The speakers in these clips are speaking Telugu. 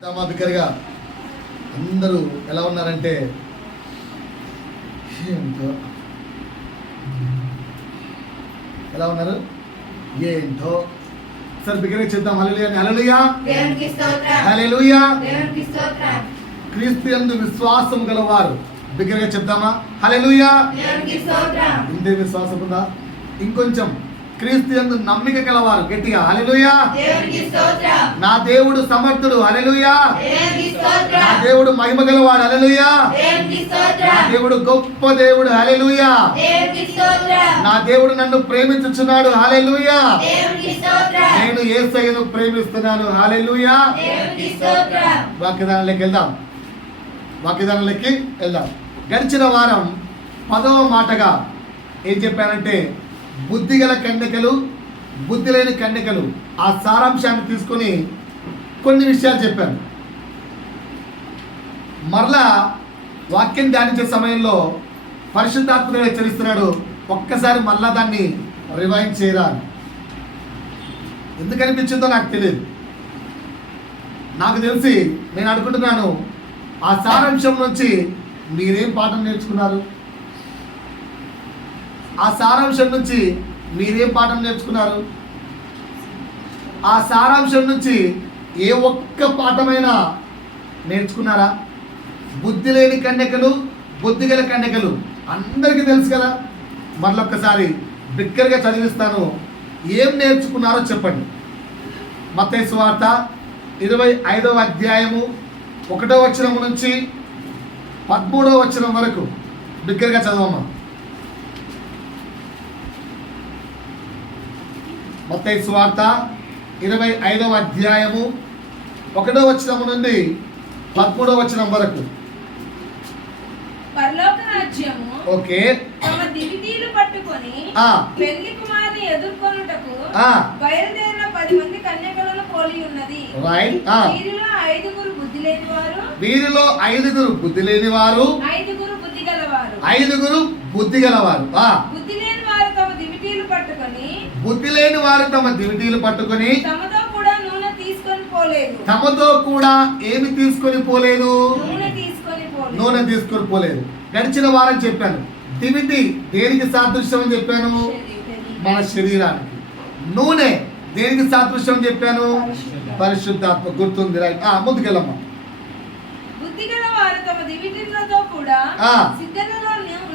బిగ్గరగా అందరూ ఎలా ఉన్నారంటే ఏంటో ఎలా ఉన్నారు ఏంటో సార్ బిగ్గరగా చెప్తాం. హల్లెలూయా హల్లెలూయా దేవునికి స్తోత్రం హల్లెలూయా. దేవునికి స్తోత్రం. క్రీస్తు యందు విశ్వాసం గలవారు బిగ్గరగా చెప్తామా? హల్లెలూయా. దేవునికి స్తోత్రం. ఇంతే విశ్వాసం ఉందా? ఇంకొంచెం క్రీస్తు యందు నమ్మిక గలవారు గట్టిగా హల్లెలూయా. దేవునికి స్తోత్రం. నా దేవుడు సమర్థుడు హల్లెలూయా. దేవునికి స్తోత్రం. నా దేవుడు మహిమ గలవాడు హల్లెలూయా. దేవునికి నా స్తోత్రం. దేవుడు గొప్ప దేవుడు హల్లెలూయా. దేవునికి స్తోత్రం. నా దేవుడు నన్ను ప్రేమించుచున్నాడు హల్లెలూయా. దేవునికి స్తోత్రం. నేను యేసయ్యను ప్రేమిస్తున్నాను హల్లెలూయా. దేవునికి స్తోత్రం. వాక్యదానంలోకి వెళ్దాం. గడిచిన వారం 10వ మాటగా ఏం చెప్పానంటే బుద్ధి గల కన్యకలు, బుద్ధి లేని కన్యకలు, ఆ సారాంశాన్ని తీసుకొని కొన్ని విషయాలు చెప్పాను. మరలా వాక్యం ధ్యానించే సమయంలో పరిశుద్ధాత్మను హెచ్చరిస్తున్నాడు, ఒక్కసారి మరలా దాన్ని రివైండ్ చేయరా. ఎందుకు అనిపించిందో నాకు తెలియదు. నాకు తెలిసి నేను అనుకుంటున్నాను ఆ సారాంశం నుంచి మీరేం పాఠం నేర్చుకున్నారు, ఆ సారాంశం నుంచి మీరేం పాఠం నేర్చుకున్నారు, ఆ సారాంశం నుంచి ఏ ఒక్క పాఠమైనా నేర్చుకున్నారా? బుద్ధి లేని కన్యకలు, బుద్ధి గల కన్యకలు అందరికీ తెలుసు కదా. మరొక్కసారి బిగ్గరగా చదివిస్తాను, ఏం నేర్చుకున్నారో చెప్పండి. మత్తయి సువార్త 25వ అధ్యాయము 1వ వచనం నుంచి 13వ వచనం వరకు బిగ్గరగా చదవమ్మా. మత్తయి సువార్త 25వ అధ్యాయము 1వ వచనం నుండి 13వ వచనం వరకు. పరలోక రాజ్యము ఓకే. తమ దివిటీలు పట్టుకొని ఆ పెళ్లి కుమారుని ఎదుర్కొనుటకు ఆ బయలుదేరిన 10 మంది కన్యకలను పోలి ఉన్నది. రైట్. ఆ వీరిలో 5 బుద్ధి లేనివారు, వీరిలో 5 బుద్ధి లేనివారు, 5 బుద్ధి గలవారు. 5 బుద్ధి గలవారు. ఆ బుద్ధి లేని వారు తమ దివిటీలు పట్టుకొని, బుద్ధి లేని వారు తమ దివిటీలు పట్టుకొని తమతో కూడా నూనె తీసుకొని పోలేదు. తమతో కూడా ఏమి తీసుకొని పోలేదు? నూనె తీసుకొని పోలేదు. నూనె తీసుకొని పోలేదు. గడిచిన వారం చెప్పాను, దివిటి దేనికి సాదృశ్యం అని చెప్పాను? మన శరీరానికి. నూనె దేనికి సాదృశ్యం అని చెప్పాను? పరిశుద్ధాత్మ. గుర్తుంది, రైట్. ముందుకెళ్ళమ్మా. బుద్ధి గలవారు తమ దివిటీలతో కూడా ఆ. సిద్ధంగా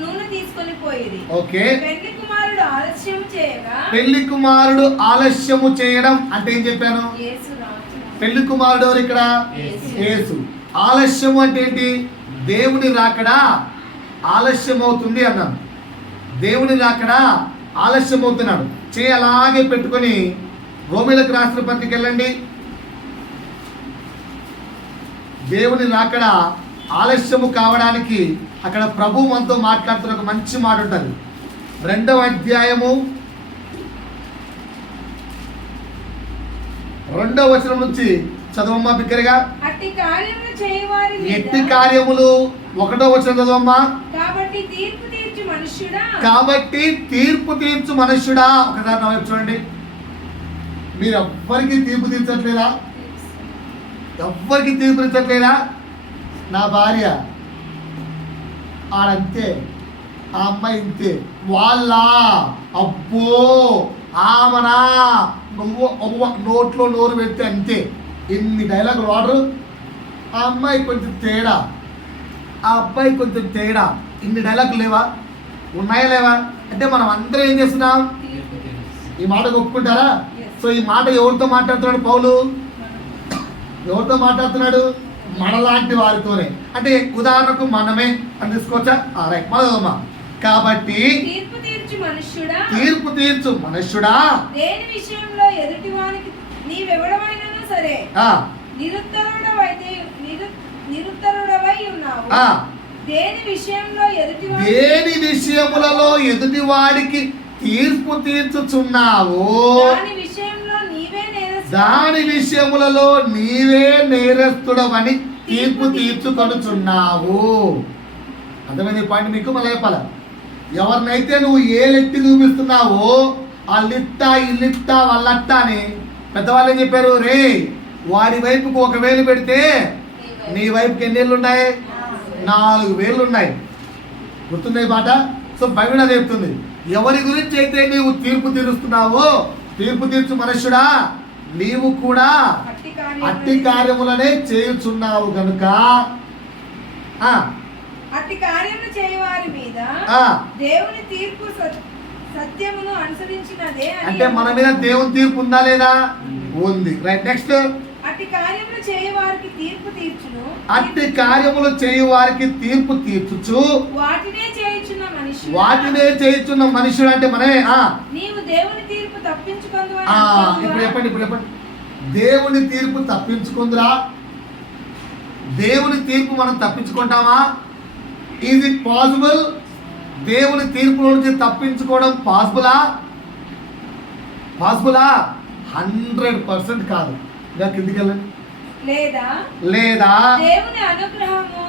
నూనె తీసుకొని పోయేది. ఓకే. పెళ్లి కుమారుడు ఆలస్యం చేయగా, పెళ్లి కుమారుడు ఆలస్యము చేయడం అంటే ఏం చెప్పాను? యేసు రాజు. పెళ్లి కుమారుడు ఎవరు ఇక్కడ? యేసు. ఆలస్యము అంటే ఏంటి? దేవుని రాకడా ఆలస్యం అవుతుంది అన్నాను. దేవుని రాకడా ఆలస్యం అవుతున్నాడు. చేయి అలాగే పెట్టుకొని రోమిలకు రాసిన పత్రిక వెళ్ళండి. దేవుని రాకడా ఆలస్యము కావడానికి అక్కడ ప్రభు మనతో మాట్లాడుతున్న ఒక మంచి మాట ఉంటుంది. 2వ అధ్యాయము 2వ వచనం నుంచి చదవమ్మా బిగ్గరగా. అట్టి కార్యములు చేయవారి మీద, ఎట్టి కార్యములు 1వ వచనం చదవమ్మా. కాబట్టి తీర్పు తీర్చు మనుష్యుడా, కాబట్టి తీర్పు తీర్చు మనుష్యుడా. ఒకసారి నా వైపు చూడండి. మీరు ఎవ్వరికి తీర్పు తీర్చట్లేదా? ఎవ్వరికి తీర్పు తీర్చట్లేదా? నా భార్య ఆడంతే, ఆ అమ్మాయి ఇంతే, వాళ్ళ అబ్బో ఆమనా నువ్వు నోట్లో నోరు పెడితే అంతే. ఎన్ని డైలాగులు వాడరు. ఆ అమ్మాయి కొంచెం తేడా, ఆ అబ్బాయి కొంచెం తేడా. ఇన్ని డైలాగులు లేవా? ఉన్నాయా లేవా? అంటే మనం అందరం ఏం చేస్తున్నాం? ఈ మాట ఒప్పుకుంటారా? సో ఈ మాట ఎవరితో మాట్లాడుతున్నాడు పౌలు? ఎవరితో మాట్లాడుతున్నాడు? మనలాంటి వారితోనే. అంటే ఉదాహరణకు మనమే అని తీసుకోవచ్చా? రైట్. మొదలమ్మా. కాబట్టి తీర్పు తీర్చు మనుష్యుడా, తీర్పు తీర్చు మనుష్యుడా, దేని విషయంలో ఎదుటివానికి నీవెవడమైనను సరే నిరుత్తరుడవై ఉన్నావు. దేని విషయంలో దేని విషయములలో ఎదుటివాడికి తీర్పు తీర్చుచున్నావు, దాని విషయములలో నీవే నేరస్తుడవని తీర్పు తీర్చుకొనుచున్నావు. అర్థమైంది పాయింట్ మీకు? మళ్ళీ చెప్పాల. ఎవరినైతే నువ్వు ఏ లెట్టి చూపిస్తున్నావో ఆ లిట్టా ఈ లిట్టా వాళ్ళట్ట అని పెద్దవాళ్ళు ఏం చెప్పారు? రే వాడి వైపుకు 1 వేలు పెడితే నీ వైపుకి ఎన్ని వేళ్ళు ఉన్నాయి? 4 వేళ్ళు ఉన్నాయి. గుర్తున్నాయి మాట. సో బైబిల్ అది చెప్తుంది, ఎవరి గురించి అయితే నీవు తీర్పు తీరుస్తున్నావో, తీర్పు తీర్చు మనుష్యుడా, నీవు కూడా అట్టి కార్యములనే చేయుచున్నావు గనుక అట్టి కార్యములు చేయవారి మీద దేవుని తీర్పు సత్యమును అనుసరించినదే. అంటే మన మీద దేవుని తీర్పు ఉందా లేదా? ఉంది. Right, next. అట్టి కార్యములు చేయవారికి తీర్పు తీర్చును. అట్టి కార్యములు చేయవారికి తీర్పు తీర్చుచు వాటినే చేయుచున్న మనుష్యుడు. వాటినే చేయుచున్న మనుష్యుడు అంటే మనమే. నీవు దేవుని తీర్పు తప్పించుకొందు. ఇప్పుడు చెప్పండి. దేవుని తీర్పు తప్పించుకుందురా? దేవుని తీర్పు మనం తప్పించుకుంటామా? Is it possible? దేవుని తీర్పు నుంచి తప్పించుకోవడం పాసిబులా? 100% కాదు. కిందికి వెళ్ళండి. లేదా దేవుని అనుగ్రహము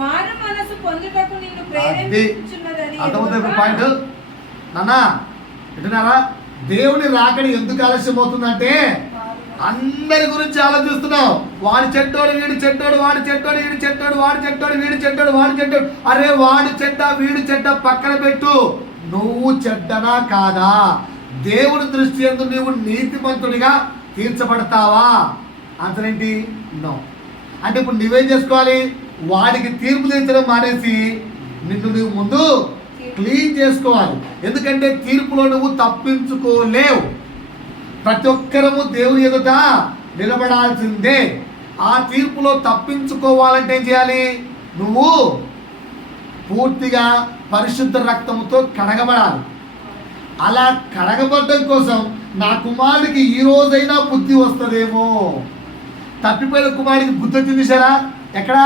మారు మనసు పొందుటకు నిన్ను ప్రేరేపించుచున్నదని. అర్థమవుతుంది పాయింట్ నాన్న. వింటున్నారా? దేవుని రాకడ ఎందుకు ఆలస్యం అవుతుందంటే అందరి గురించి ఆలోచిస్తున్నావు. వాడి చెడ్డోడు, వీడి చెడ్డోడు, వాడి చెడ్డోడు, వీడి చెడ్డోడు, వాడి చెడ్డోడు, వీడి చెడ్డోడు, వాడి చెడ్డోడు. అరే వాడి చెడ్డ వీడి చెడ్డ పక్కన పెట్టు. నువ్వు చెడ్డనా కాదా? దేవుని దృష్టి యందు నువ్వు నీతిమంతుడిగా తీర్చబడతావా? ఆన్సర్ ఏంటి? నో. అంటే ఇప్పుడు నువ్వేం చేసుకోవాలి? వాడికి తీర్పు తీర్చడం మానేసి నిన్ను నువ్వు ముందు క్లీన్ చేసుకోవాలి. ఎందుకంటే తీర్పులో నువ్వు తప్పించుకోలేవు. ప్రతి ఒక్కరము దేవుని ఎదుట నిలబడాల్సిందే. ఆ తీర్పులో తప్పించుకోవాలంటే ఏం చేయాలి? నువ్వు పూర్తిగా పరిశుద్ధ రక్తంతో కడగబడాలి. అలా కడగబడడం కోసం నా కుమారుడికి ఈ రోజైనా బుద్ధి వస్తుందేమో. తప్పిపోయిన కుమారుడికి బుద్ధి వచ్చింది సరా? ఎక్కడ?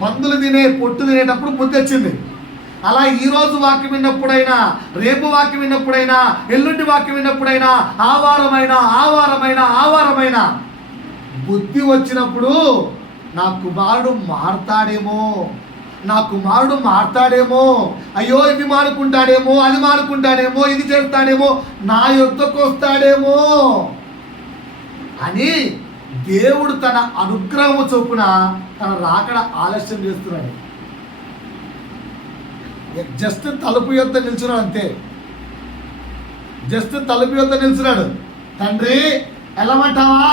పందులు తినే పొట్టు తినేటప్పుడు బుద్ధి వచ్చింది. అలా ఈరోజు వాక్యం విన్నప్పుడైనా, రేపు వాక్యం విన్నప్పుడైనా, ఎల్లుండి వాక్యం విన్నప్పుడైనా, ఆ వారమైనా బుద్ధి వచ్చినప్పుడు నా కుమారుడు మారుతాడేమో, అయ్యో ఇది మానుకుంటాడేమో, అది మానుకుంటాడేమో, ఇది చేస్తాడేమో, నా యొద్దకు వస్తాడేమో అని దేవుడు తన అనుగ్రహము చొప్పున తన రాకడ ఆలస్యం చేస్తున్నాడు. జస్ట్ తలుపు యొద్ద నిల్చున్నాడు అంతే. జస్ట్ తలుపు యొద్ద నిల్చున్నాడు. తండ్రి వెళ్ళమంటావా?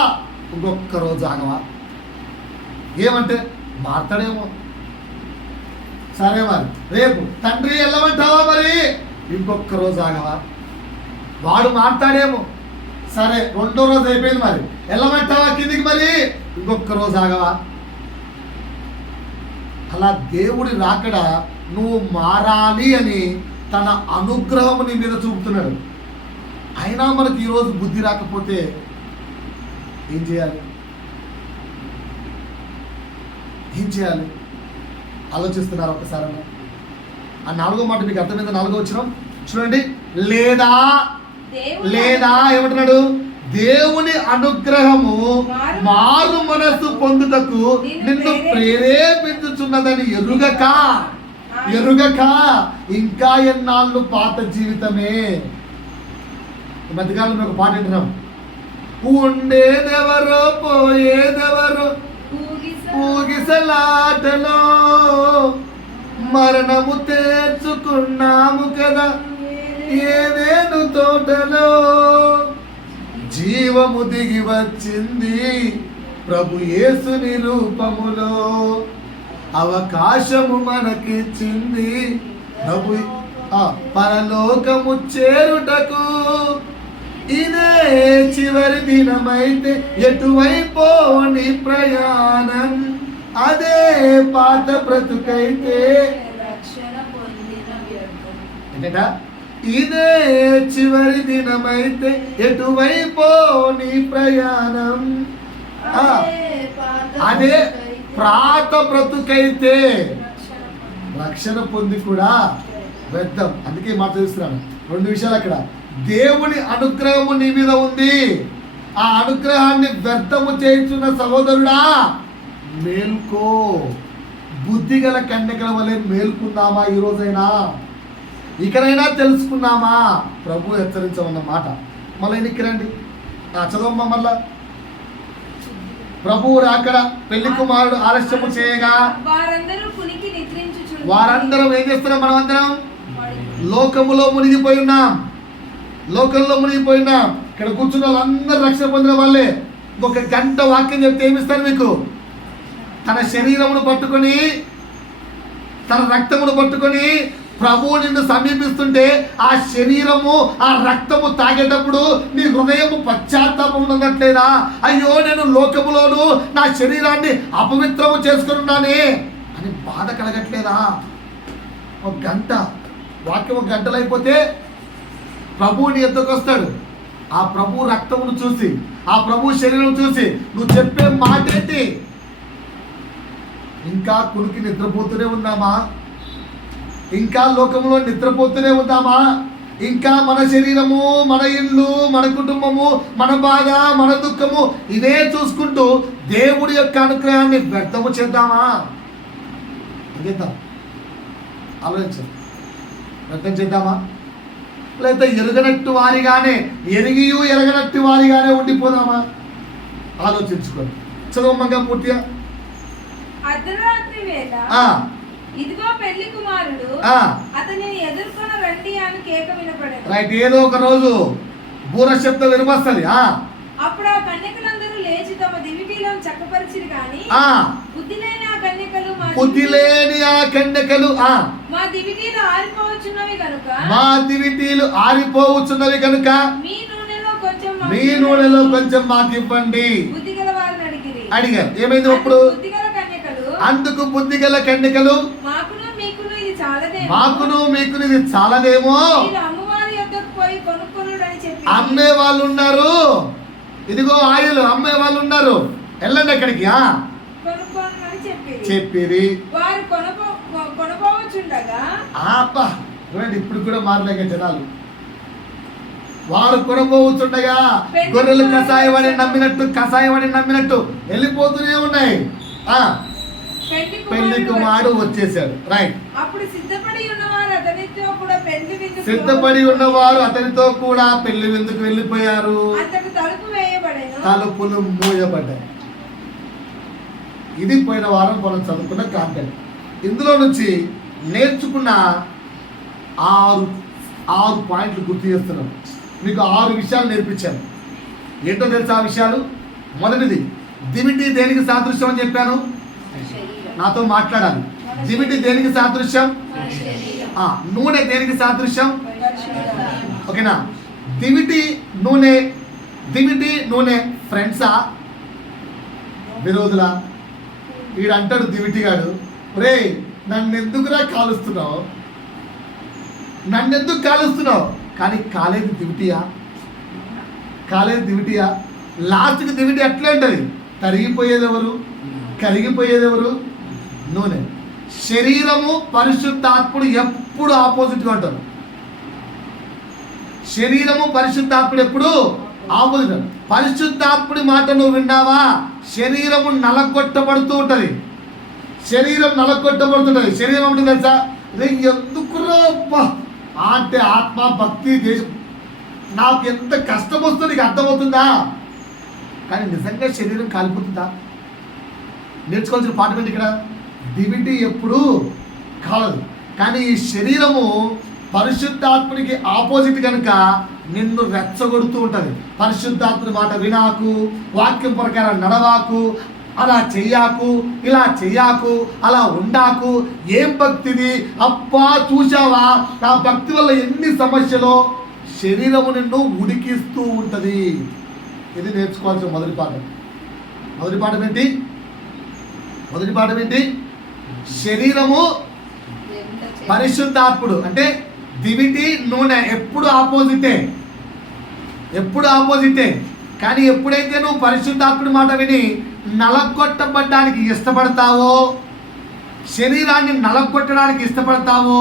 ఇంకొక్క రోజు ఆగవా? ఏమంటే మారుతాడేమో. సరే మరి రేపు తండ్రి వెళ్ళమంటావా? మరి ఇంకొక రోజు ఆగవా? వాడు మారుతాడేమో. సరే 2వ రోజు అయిపోయింది, మరి వెళ్ళమంటావా కిందికి? మరి ఇంకొక రోజు ఆగవా? అలా దేవుడి రాకడ నువ్వు మారాలి అని తన అనుగ్రహం నీ మీద చూపుతున్నాడు. అయినా మనకి ఈరోజు బుద్ధి రాకపోతే ఏం చేయాలి? ఆలోచిస్తున్నారు ఒకసారి. ఆ 4వ మాట మీకు అర్థమైంది? 4వ వచనం చూడండి. లేదా ఏమంటున్నాడు? దేవుని అనుగ్రహము మారు మనస్సు పొందుటకు నిన్ను ప్రేరేపించుచున్నదని ఎరుగక ఇంకా ఎన్నాళ్ళు పాత జీవితమే. ఈ మధ్యకాలంలో ఒక పాట వింటున్నాం. ఉండేదెవరో పోయేదెవరో ఊగిసలాటలో మరణము తెచ్చుకున్నాము కదా ఏదేను తోటలో. జీవము దిగి వచ్చింది ప్రభు యేసుని రూపములో, అవకాశము మనకిచ్చింది ప్రభు పరలోకము చేరుటకు. ఇదే చివరి దినమైతే ఎటువైపో నీ ప్రయాణం, అదే పాత బ్రతుకైతే ఏంటంట? ఇదే చివరి దినమైతే ఎటువైపో నీ ప్రయాణం, అదే పాత బ్రతుకైతే రక్షణ పొంది కూడా వ్యర్థం. అందుకే మాట చూస్తున్నాను 2 విషయాలు అక్కడ. దేవుని అనుగ్రహము నీ మీద ఉంది. ఆ అనుగ్రహాన్ని వ్యర్థము చేయించున్న సహోదరుడా మేల్కో. బుద్ధిగల కన్యకల వలె మేల్కుందామా? ఈ రోజైనా ఇకనైనా తెలుసుకున్నామా? ప్రభు హెచ్చరించమన్న మాట. మళ్ళీ ఎన్నికి రండి. చదవమ్మా మళ్ళా ప్రభువు రాకడ పెళ్లి కుమారుడు ఆలస్యము చేయగా వారందరూ కునికి నిద్రించుచుండిరి. వారందరం ఏం చేస్తున్నాం? మనం అందరం లోకములో మునిగిపోయి ఉన్నాం. లోకంలో మునిగిపోయి ఉన్నాం. ఇక్కడ కూర్చున్న వాళ్ళందరూ రక్షణ పొందిన వాళ్ళే. ఒక గంట వాక్యం చెప్తే ఏమిస్తారు మీకు? తన శరీరమును పట్టుకొని, తన రక్తమును పట్టుకొని ప్రభువు నిన్ను సమీపిస్తుంటే ఆ శరీరము ఆ రక్తము తాగేటప్పుడు నీ హృదయము పశ్చాత్తాపం ఉన్నట్లేదా? అయ్యో, నేను లోకములోను నా శరీరాన్ని అపవిత్రము చేసుకుని ఉన్నానే అని బాధ కలగట్లేదా? ఒక గంట వాక్యం, ఒక గంటలు అయిపోతే ప్రభువు నీ ఎద్దకు వస్తాడు. ఆ ప్రభు రక్తమును చూసి, ఆ ప్రభు శరీరం చూసి నువ్వు చెప్పే మాట ఏంటి? ఇంకా కునికి నిద్రపోతూనే ఉందామా? ఇంకా లోకంలో నిద్రపోతూనే ఉందామా? ఇంకా మన శరీరము, మన ఇల్లు, మన కుటుంబము, మన బాధ, మన దుఃఖము ఇవే చూసుకుంటూ దేవుడి యొక్క అనుగ్రహాన్ని వ్యర్థము చేద్దామా? చేద్దాం. ఆలోచించండి. వ్యర్థం చేద్దామా? లేదా ఎరగనట్టు వారిగానే, ఎరిగియు ఎరగనట్టు వారిగానే ఉండిపోదామా? ఆలోచించుకోండి. చదవమంగా పూర్తిగా. అర్ధరాత్రి వేళ ఇదిగో పెళ్లి కుమారుడు అతనిని ఎదుర్కొన రండి అని కేక వినపడేది. రైట్. ఏదో ఒక రోజు బూర శబ్దం వినపస్తుంది. అప్పుడు ఆ కన్యకలందరూ లేచి తమ దివిటీలను చక్కపరిచిరి గాని బుద్ధి లేని ఆ కన్యకలు మా దివిటీలు ఆరిపోవచ్చున్నవి కనుక మీ నూనెలో కొంచెం మాకు ఇవ్వండి. బుద్ధి గల వారిని అడిగారు. ఏమైంది అప్పుడు? అందుకు బుద్ధిగల కన్యకలు మాకును మీకును ఇది చాలదేమో, అమ్మే వాళ్ళు ఉన్నారు, ఇదిగో ఆయిల్ అమ్మే వాళ్ళు ఉన్నారు, వెళ్ళండి అక్కడికి చెప్పిరి. ఇప్పుడు కూడా మారలేక జనాలు. వారు కొనబోతుండగా గొర్రెలు కషాయమని నమ్మినట్టు వెళ్ళిపోతూనే ఉన్నాయి. పెళ్లి కుమారుడు వచ్చేసాడు. రైట్. అప్పుడు సిద్ధపడి ఉన్నవారు అతనితో కూడా పెళ్లి విందుకు వెళ్ళిపోయారు. తలుపులు మూయబడ్డాయి. ఇది పోయిన వారం మనం చదువుకున్న కాంటెంట్. ఇందులో నుంచి నేర్చుకున్న 6 పాయింట్లు గుర్తు చేస్తున్నాం. మీకు 6 విషయాలు నేర్పించాను. ఏంటో తెలుసా ఆ విషయాలు? మొదటిది, దివిటి దేనికి సాదృశ్యం అని చెప్పాను? నాతో మాట్లాడాలి. దివిటి దేనికి సాదృశ్యం? నూనె దేనికి సాదృశ్యం? ఓకేనా? దివిటి నూనె ఫ్రెండ్సా, విరోధులా? వీడంటాడు దివిటిగాడు, రే నన్నెందుకురా కాలుస్తున్నావు, కానీ కాలేదు దివిటియా? లాస్ట్కి దివిటి ఎట్లా ఉంటుంది? తరిగిపోయేది ఎవరు? కరిగిపోయేది ఎవరు? నూనె. శరీరము పరిశుద్ధాత్ముడు ఎప్పుడు ఆపోజిట్గా ఉంటారు. శరీరము పరిశుద్ధాత్ముడు ఎప్పుడు ఆపోజిట్. పరిశుద్ధాత్ముడి మాట నువ్వు విన్నావా? శరీరము నలగొట్టబడుతూ ఉంటుంది. శరీరం అంటే తెలుసా? ఎందుకురా అంటే ఆత్మ, భక్తి, దేశం, నాకు ఎంత కష్టం వస్తుందో నీకు అర్థమవుతుందా? కానీ నిజంగా శరీరం కాలిపోతుందా? నేర్చుకోవాల్సిన పాఠం ఏంటి ఇక్కడ? దివిటి ఎప్పుడు కాలదు, కానీ ఈ శరీరము పరిశుద్ధాత్మునికి ఆపోజిట్ కనుక నిన్ను రెచ్చగొడుతూ ఉంటుంది. పరిశుద్ధాత్ముని మాట వినాకు, వాక్యం ప్రకారం నడవాకు, అలా చెయ్యాకు, ఇలా చెయ్యాకు, అలా ఉండాకు. ఏం భక్తిది అబ్బా! చూసావా ఆ భక్తి వల్ల ఎన్ని సమస్యలు? శరీరము నిన్ను ఉడికిస్తూ ఉంటుంది. ఇది నేర్చుకోవాల్సిన మొదటి పాఠం ఏంటి? శరీరము పరిశుద్ధాత్ముడు అంటే దివిటి నూనె ఎప్పుడు ఆపోజిటే. కానీ ఎప్పుడైతే నువ్వు పరిశుద్ధాత్ముడి మాట విని నలగొట్టబడ్డానికి ఇష్టపడతావో, శరీరాన్ని నలగొట్టడానికి ఇష్టపడతావో,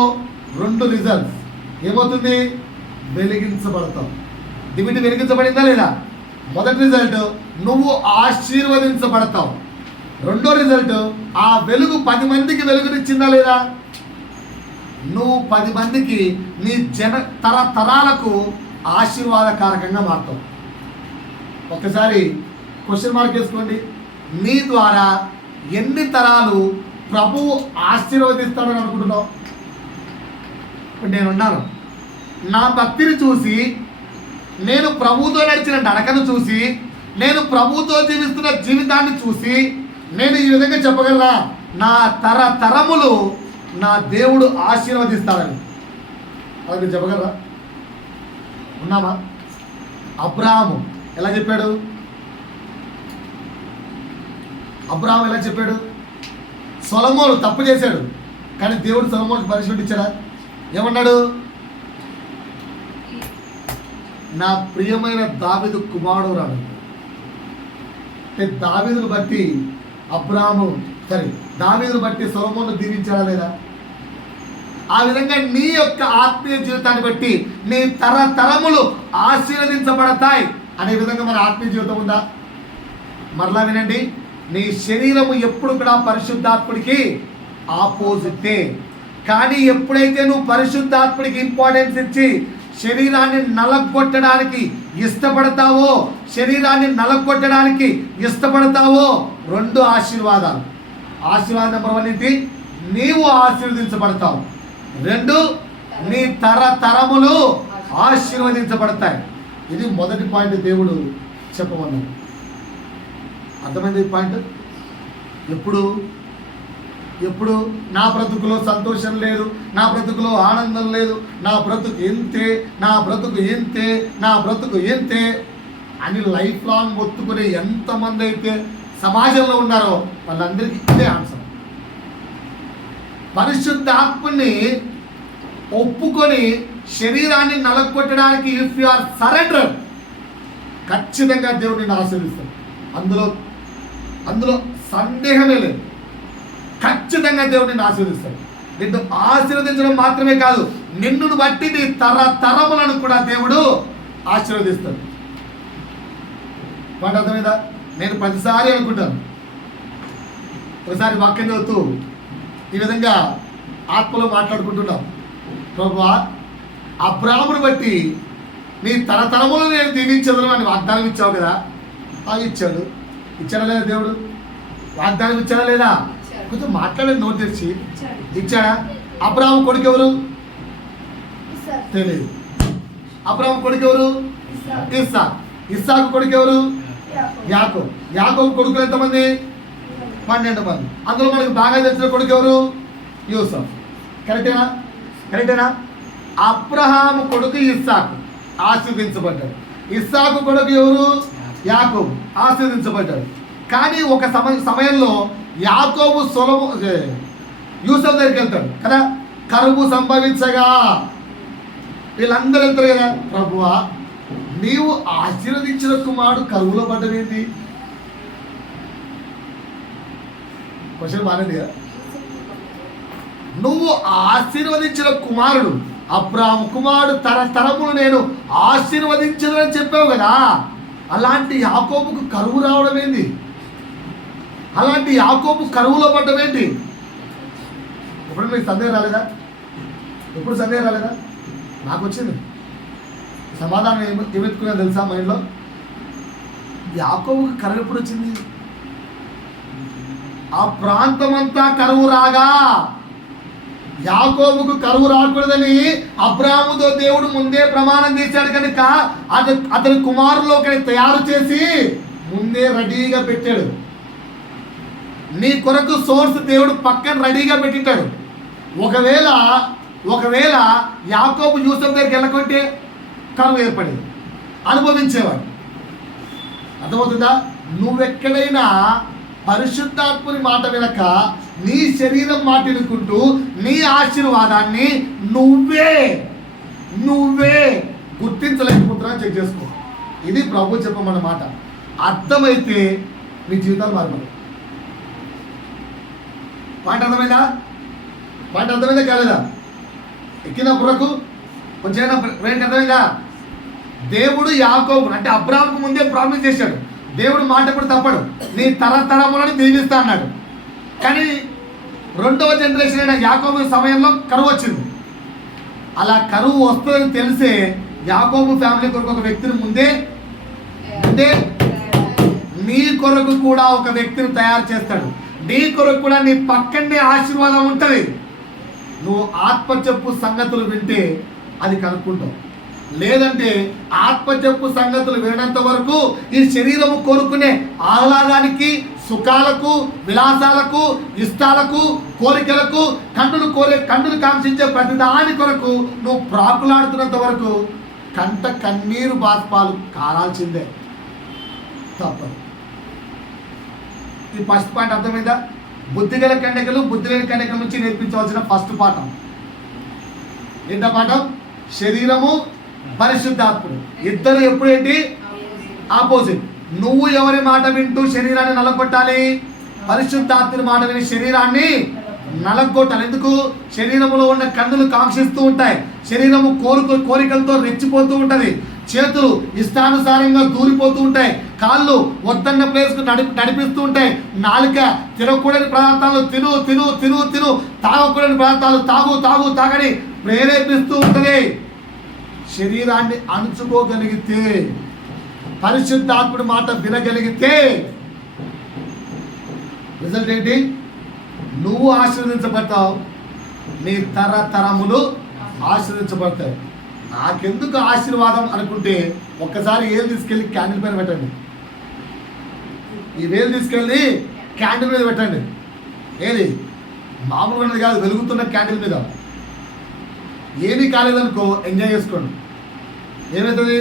2 రిజల్ట్స్ ఏమవుతుంది? వెలిగించబడతావు. దివిటి వెలిగించబడిందా లేదా? మొదటి రిజల్ట్, నువ్వు ఆశీర్వదించబడతావు. రెండో రిజల్ట్, ఆ వెలుగు 10 మందికి వెలుగునిచ్చిందా లేదా? నువ్వు 10 మందికి నీ తరతరాలకు ఆశీర్వాదకారకంగా మారుతావు. ఒక్కసారి క్వశ్చన్ మార్క్ వేసుకోండి. నీ ద్వారా ఎన్ని తరాలు ప్రభువు ఆశీర్వదిస్తాడని అనుకుంటున్నావు? ఇప్పుడు నేనున్నాను, నా భక్తిని చూసి, నేను ప్రభువుతో నడిచిన నడకను చూసి, నేను ప్రభువుతో జీవిస్తున్న జీవితాన్ని చూసి నేను ఈ విధంగా చెప్పగలనా, నా తరములు నా దేవుడు ఆశీర్వదిస్తాడని. అది మీరు చెప్పగలరా? ఉన్నామా? అబ్రాహాము ఎలా చెప్పాడు? అబ్రాహాము ఎలా చెప్పాడు? సొలొమోను తప్పు చేశాడు, కానీ దేవుడు సొలొమోనుకి పనిష్మెంట్ ఇచ్చాడా? ఏమన్నాడు? నా ప్రియమైన దావీదు కుమారుడు రాడు. దావీదును బట్టి అబ్రాహాము దావీదును బట్టి సొలొమోను దీవించాడా లేదా? ఆ విధంగా నీ యొక్క ఆత్మీయ జీవితాన్ని బట్టి నీ తరములు ఆశీర్వదించబడతాయి అనే విధంగా మన ఆత్మీయ జీవితం ఉందా? మరలా వినండి, నీ శరీరము ఎప్పుడు కూడా పరిశుద్ధాత్ముడికి ఆపోజిటే. కానీ ఎప్పుడైతే నువ్వు పరిశుద్ధాత్ముడికి ఇంపార్టెన్స్ ఇచ్చి శరీరాన్ని నలగొట్టడానికి ఇష్టపడతావో, రెండు ఆశీర్వాదాలు. ఆశీర్వాదం నెంబర్ 1 ఏంటి? నీవు ఆశీర్వదించబడతావు. 2, నీ తరములు ఆశీర్వదించబడతాయి. ఇది మొదటి పాయింట్ దేవుడు చెప్పమన్నాడు. అర్థమైంది ఈ పాయింట్? ఎప్పుడు నా బ్రతుకులో సంతోషం లేదు, నా బ్రతుకులో ఆనందం లేదు, నా బ్రతుకు ఎంతే అని లైఫ్ లాంగ్ మొత్తుకునే ఎంతమంది అయితే సమాజంలో ఉన్నారో వాళ్ళందరికీ ఇదే ఆన్సర్. పరిశుద్ధాత్మని ఒప్పుకొని శరీరాన్ని నలగొట్టడానికి ఇఫ్ యు ఆర్ సరెండర్, ఖచ్చితంగా దేవుడు నిన్ను ఆశీర్వదిస్తాడు. అందులో సందేహమే లేదు. ఖచ్చితంగా దేవుడు నిన్ను ఆశీర్వదిస్తాడు. నిన్ను ఆశీర్వదించడం మాత్రమే కాదు, నిన్ను బట్టి నీ తరములను కూడా దేవుడు ఆశీర్వదిస్తాడు. మాట అర్థమైందా? నేను ప్రతిసారి అనుకుంటాను, ఒకసారి వాక్యం చదువుతూ ఈ విధంగా ఆత్మలో మాట్లాడుకుంటున్నాం. ప్రభువా, అబ్రాహామును బట్టి నీ తరములు నేను దీవించదును అని వాగ్దానం ఇచ్చావు కదా. ఇచ్చాడా లేదా దేవుడు? వాగ్దానం ఇచ్చాడా లేదా? కొంచెం మాట్లాడని నోట్ తెచ్చి ఇచ్చాడా? అబ్రాహాము కొడుకు ఎవరు? తెలియదు. అబ్రాహాము కొడుకు ఎవరు? ఇస్సాకు కొడుకు ఎవరు? యాకోబు కొడుకులు ఎంతమంది? 12 మంది. అందులో మనకు బాగా తెలిసిన కొడుకు ఎవరు? యూసఫ్. కరెక్టేనా? అబ్రహాము కొడుకు ఇస్సాకు ఆశీర్వదించబడ్డాడు. ఇస్సాకు కొడుకు ఎవరు? యాకోబు ఆశీర్వదించబడ్డాడు. కానీ ఒక సమయంలో యాకోబు యూసఫ్ దగ్గరికి వెళ్తాడు కదా. కరువు సంభవించగా వీళ్ళందరూ వెళ్తారు కదా. ప్రభువా, నీవు ఆశీర్వదించిన కుమారుడు కరువులో పడ్డమేంటి? క్వశ్చన్ బాగానే కదా. నువ్వు ఆశీర్వదించిన కుమారుడు అబ్రాహాము కుమారుడు తరములు నేను ఆశీర్వదించదని చెప్పావు కదా. అలాంటి యాకోబుకు కరువు రావడం ఏంటి? అలాంటి యాకోబు కరువులో పడ్డం ఏంటి? ఎప్పుడు మీకు సందేహం రాలేదా? ఎప్పుడు సందేహం రాలేదా? నాకు వచ్చింది. సమాధానం ఏమెత్తుకున్నా తెలుసా మైండ్లో? యాకోబుకు కరువు ఎప్పుడు వచ్చింది? ఆ ప్రాంతమంతా కరువు రాగా యాకోబుకు కరువు రాకూడదని అబ్రాహాముతో దేవుడు ముందే ప్రమాణం చేశాడు కనుక అతని కుమారులు ఒకటి తయారు చేసి ముందే రెడీగా పెట్టాడు. నీ కొరకు సోర్స్ దేవుడు పక్కన రెడీగా పెట్టింటాడు. ఒకవేళ యాకోబు యూసఫ్ దగ్గరికి వెళ్ళకుంటే కరువు ఏర్పడేది, అనుభవించేవాడు. అర్థమవుతుందా? నువ్వెక్కడైనా పరిశుద్ధాత్ముని మాట వినక నీ శరీరం మాట వినుకుంటూ నీ ఆశీర్వాదాన్ని నువ్వే గుర్తించలేకపోతున్నా చెక్ చేసుకో. ఇది ప్రభు చెప్పమన్న మాట. అర్థమైతే మీ జీవితాలు మారిపోయి. పాయింట్ అర్థమైందా కాలేదా? ఎక్కిన బుర్రకు కొంచెం అర్థమైందా? దేవుడు యాకోబు అంటే అబ్రాహాముకు ముందే ప్రామిస్ చేశాడు. దేవుడు మాట ఎప్పుడు తప్పడు. నీ తరములను దీవిస్తా అన్నాడు. కానీ 2వ జనరేషన్ అయిన యాకోబు సమయంలో కరువు వచ్చింది. అలా కరువు వస్తుందని తెలిసే యాకోబు ఫ్యామిలీ కొరకు ఒక వ్యక్తిని ముందే నీ కొరకు కూడా ఒక వ్యక్తిని తయారు చేస్తాడు. నీ కొరకు కూడా నీ పక్కనే ఆశీర్వాదం ఉంటుంది. నువ్వు ఆత్మ చెప్పు సంగతులు వింటే అది కనుక్కుంటావు. లేదంటే ఆత్మ చెప్పు సంగతులు వినంత వరకు ఈ శరీరము కోరుకునే ఆహ్లాదానికి, సుఖాలకు, విలాసాలకు, ఇష్టాలకు, కోరికలకు, కన్నులు కాంక్షించే ప్రతిదాని కొరకు నువ్వు ప్రాకులాడుతున్నంత వరకు కంట కన్నీరు బాష్పాలు కారాల్సిందే, తప్పదు. ఈ ఫస్ట్ పాయింట్ అర్థమైందా? బుద్ధిగల కన్యకలు, బుద్ధి లేని కన్యకల నుంచి నేర్పించవలసిన ఫస్ట్ పాఠం ఏంటో పాఠం? శరీరము, పరిశుద్ధాత్ముడు ఇద్దరు ఎప్పుడేంటి? ఆపోజిట్. నువ్వు ఎవరి మాట వింటూ శరీరాన్ని నలగొట్టాలి? పరిశుద్ధాత్ముడి మాట విని శరీరాన్ని నలగొట్టాలి. ఎందుకు? శరీరంలో ఉన్న కన్నులు కాంక్షిస్తూ ఉంటాయి, శరీరము కోరికలతో రెచ్చిపోతూ ఉంటది, చేతులు ఇష్టానుసారంగా దూరిపోతూ ఉంటాయి, కాళ్ళు వద్దన్న ప్లేస్కు నడిపిస్తూ ఉంటాయి, నాలుక తినకూడని పదార్థాలు తిను తిను తిను తిను, తాగకూడని పదార్థాలు తాగని ప్రేరేపిస్తూ ఉంటుంది. శరీరాన్ని అణుచుకోగలిగితే, పరిశుద్ధాత్ముడి మాట వినగలిగితే రిజల్ట్ ఏంటి? నువ్వు ఆశీర్వదించబడతావు, నీ తరతరములు ఆశీర్వదించబడతాయి. నాకెందుకు ఆశీర్వాదం అనుకుంటే ఒక్కసారి ఏలు తీసుకెళ్ళి క్యాండిల్ పైన పెట్టండి. ఈ వేలు తీసుకెళ్ళి క్యాండిల్ మీద పెట్టండి. ఏది మామూలుగా కాదు, వెలుగుతున్న క్యాండిల్ మీద. ఏమీ కాలేదనుకో ఎంజాయ్ చేసుకోండి. ఏమవుతుంది?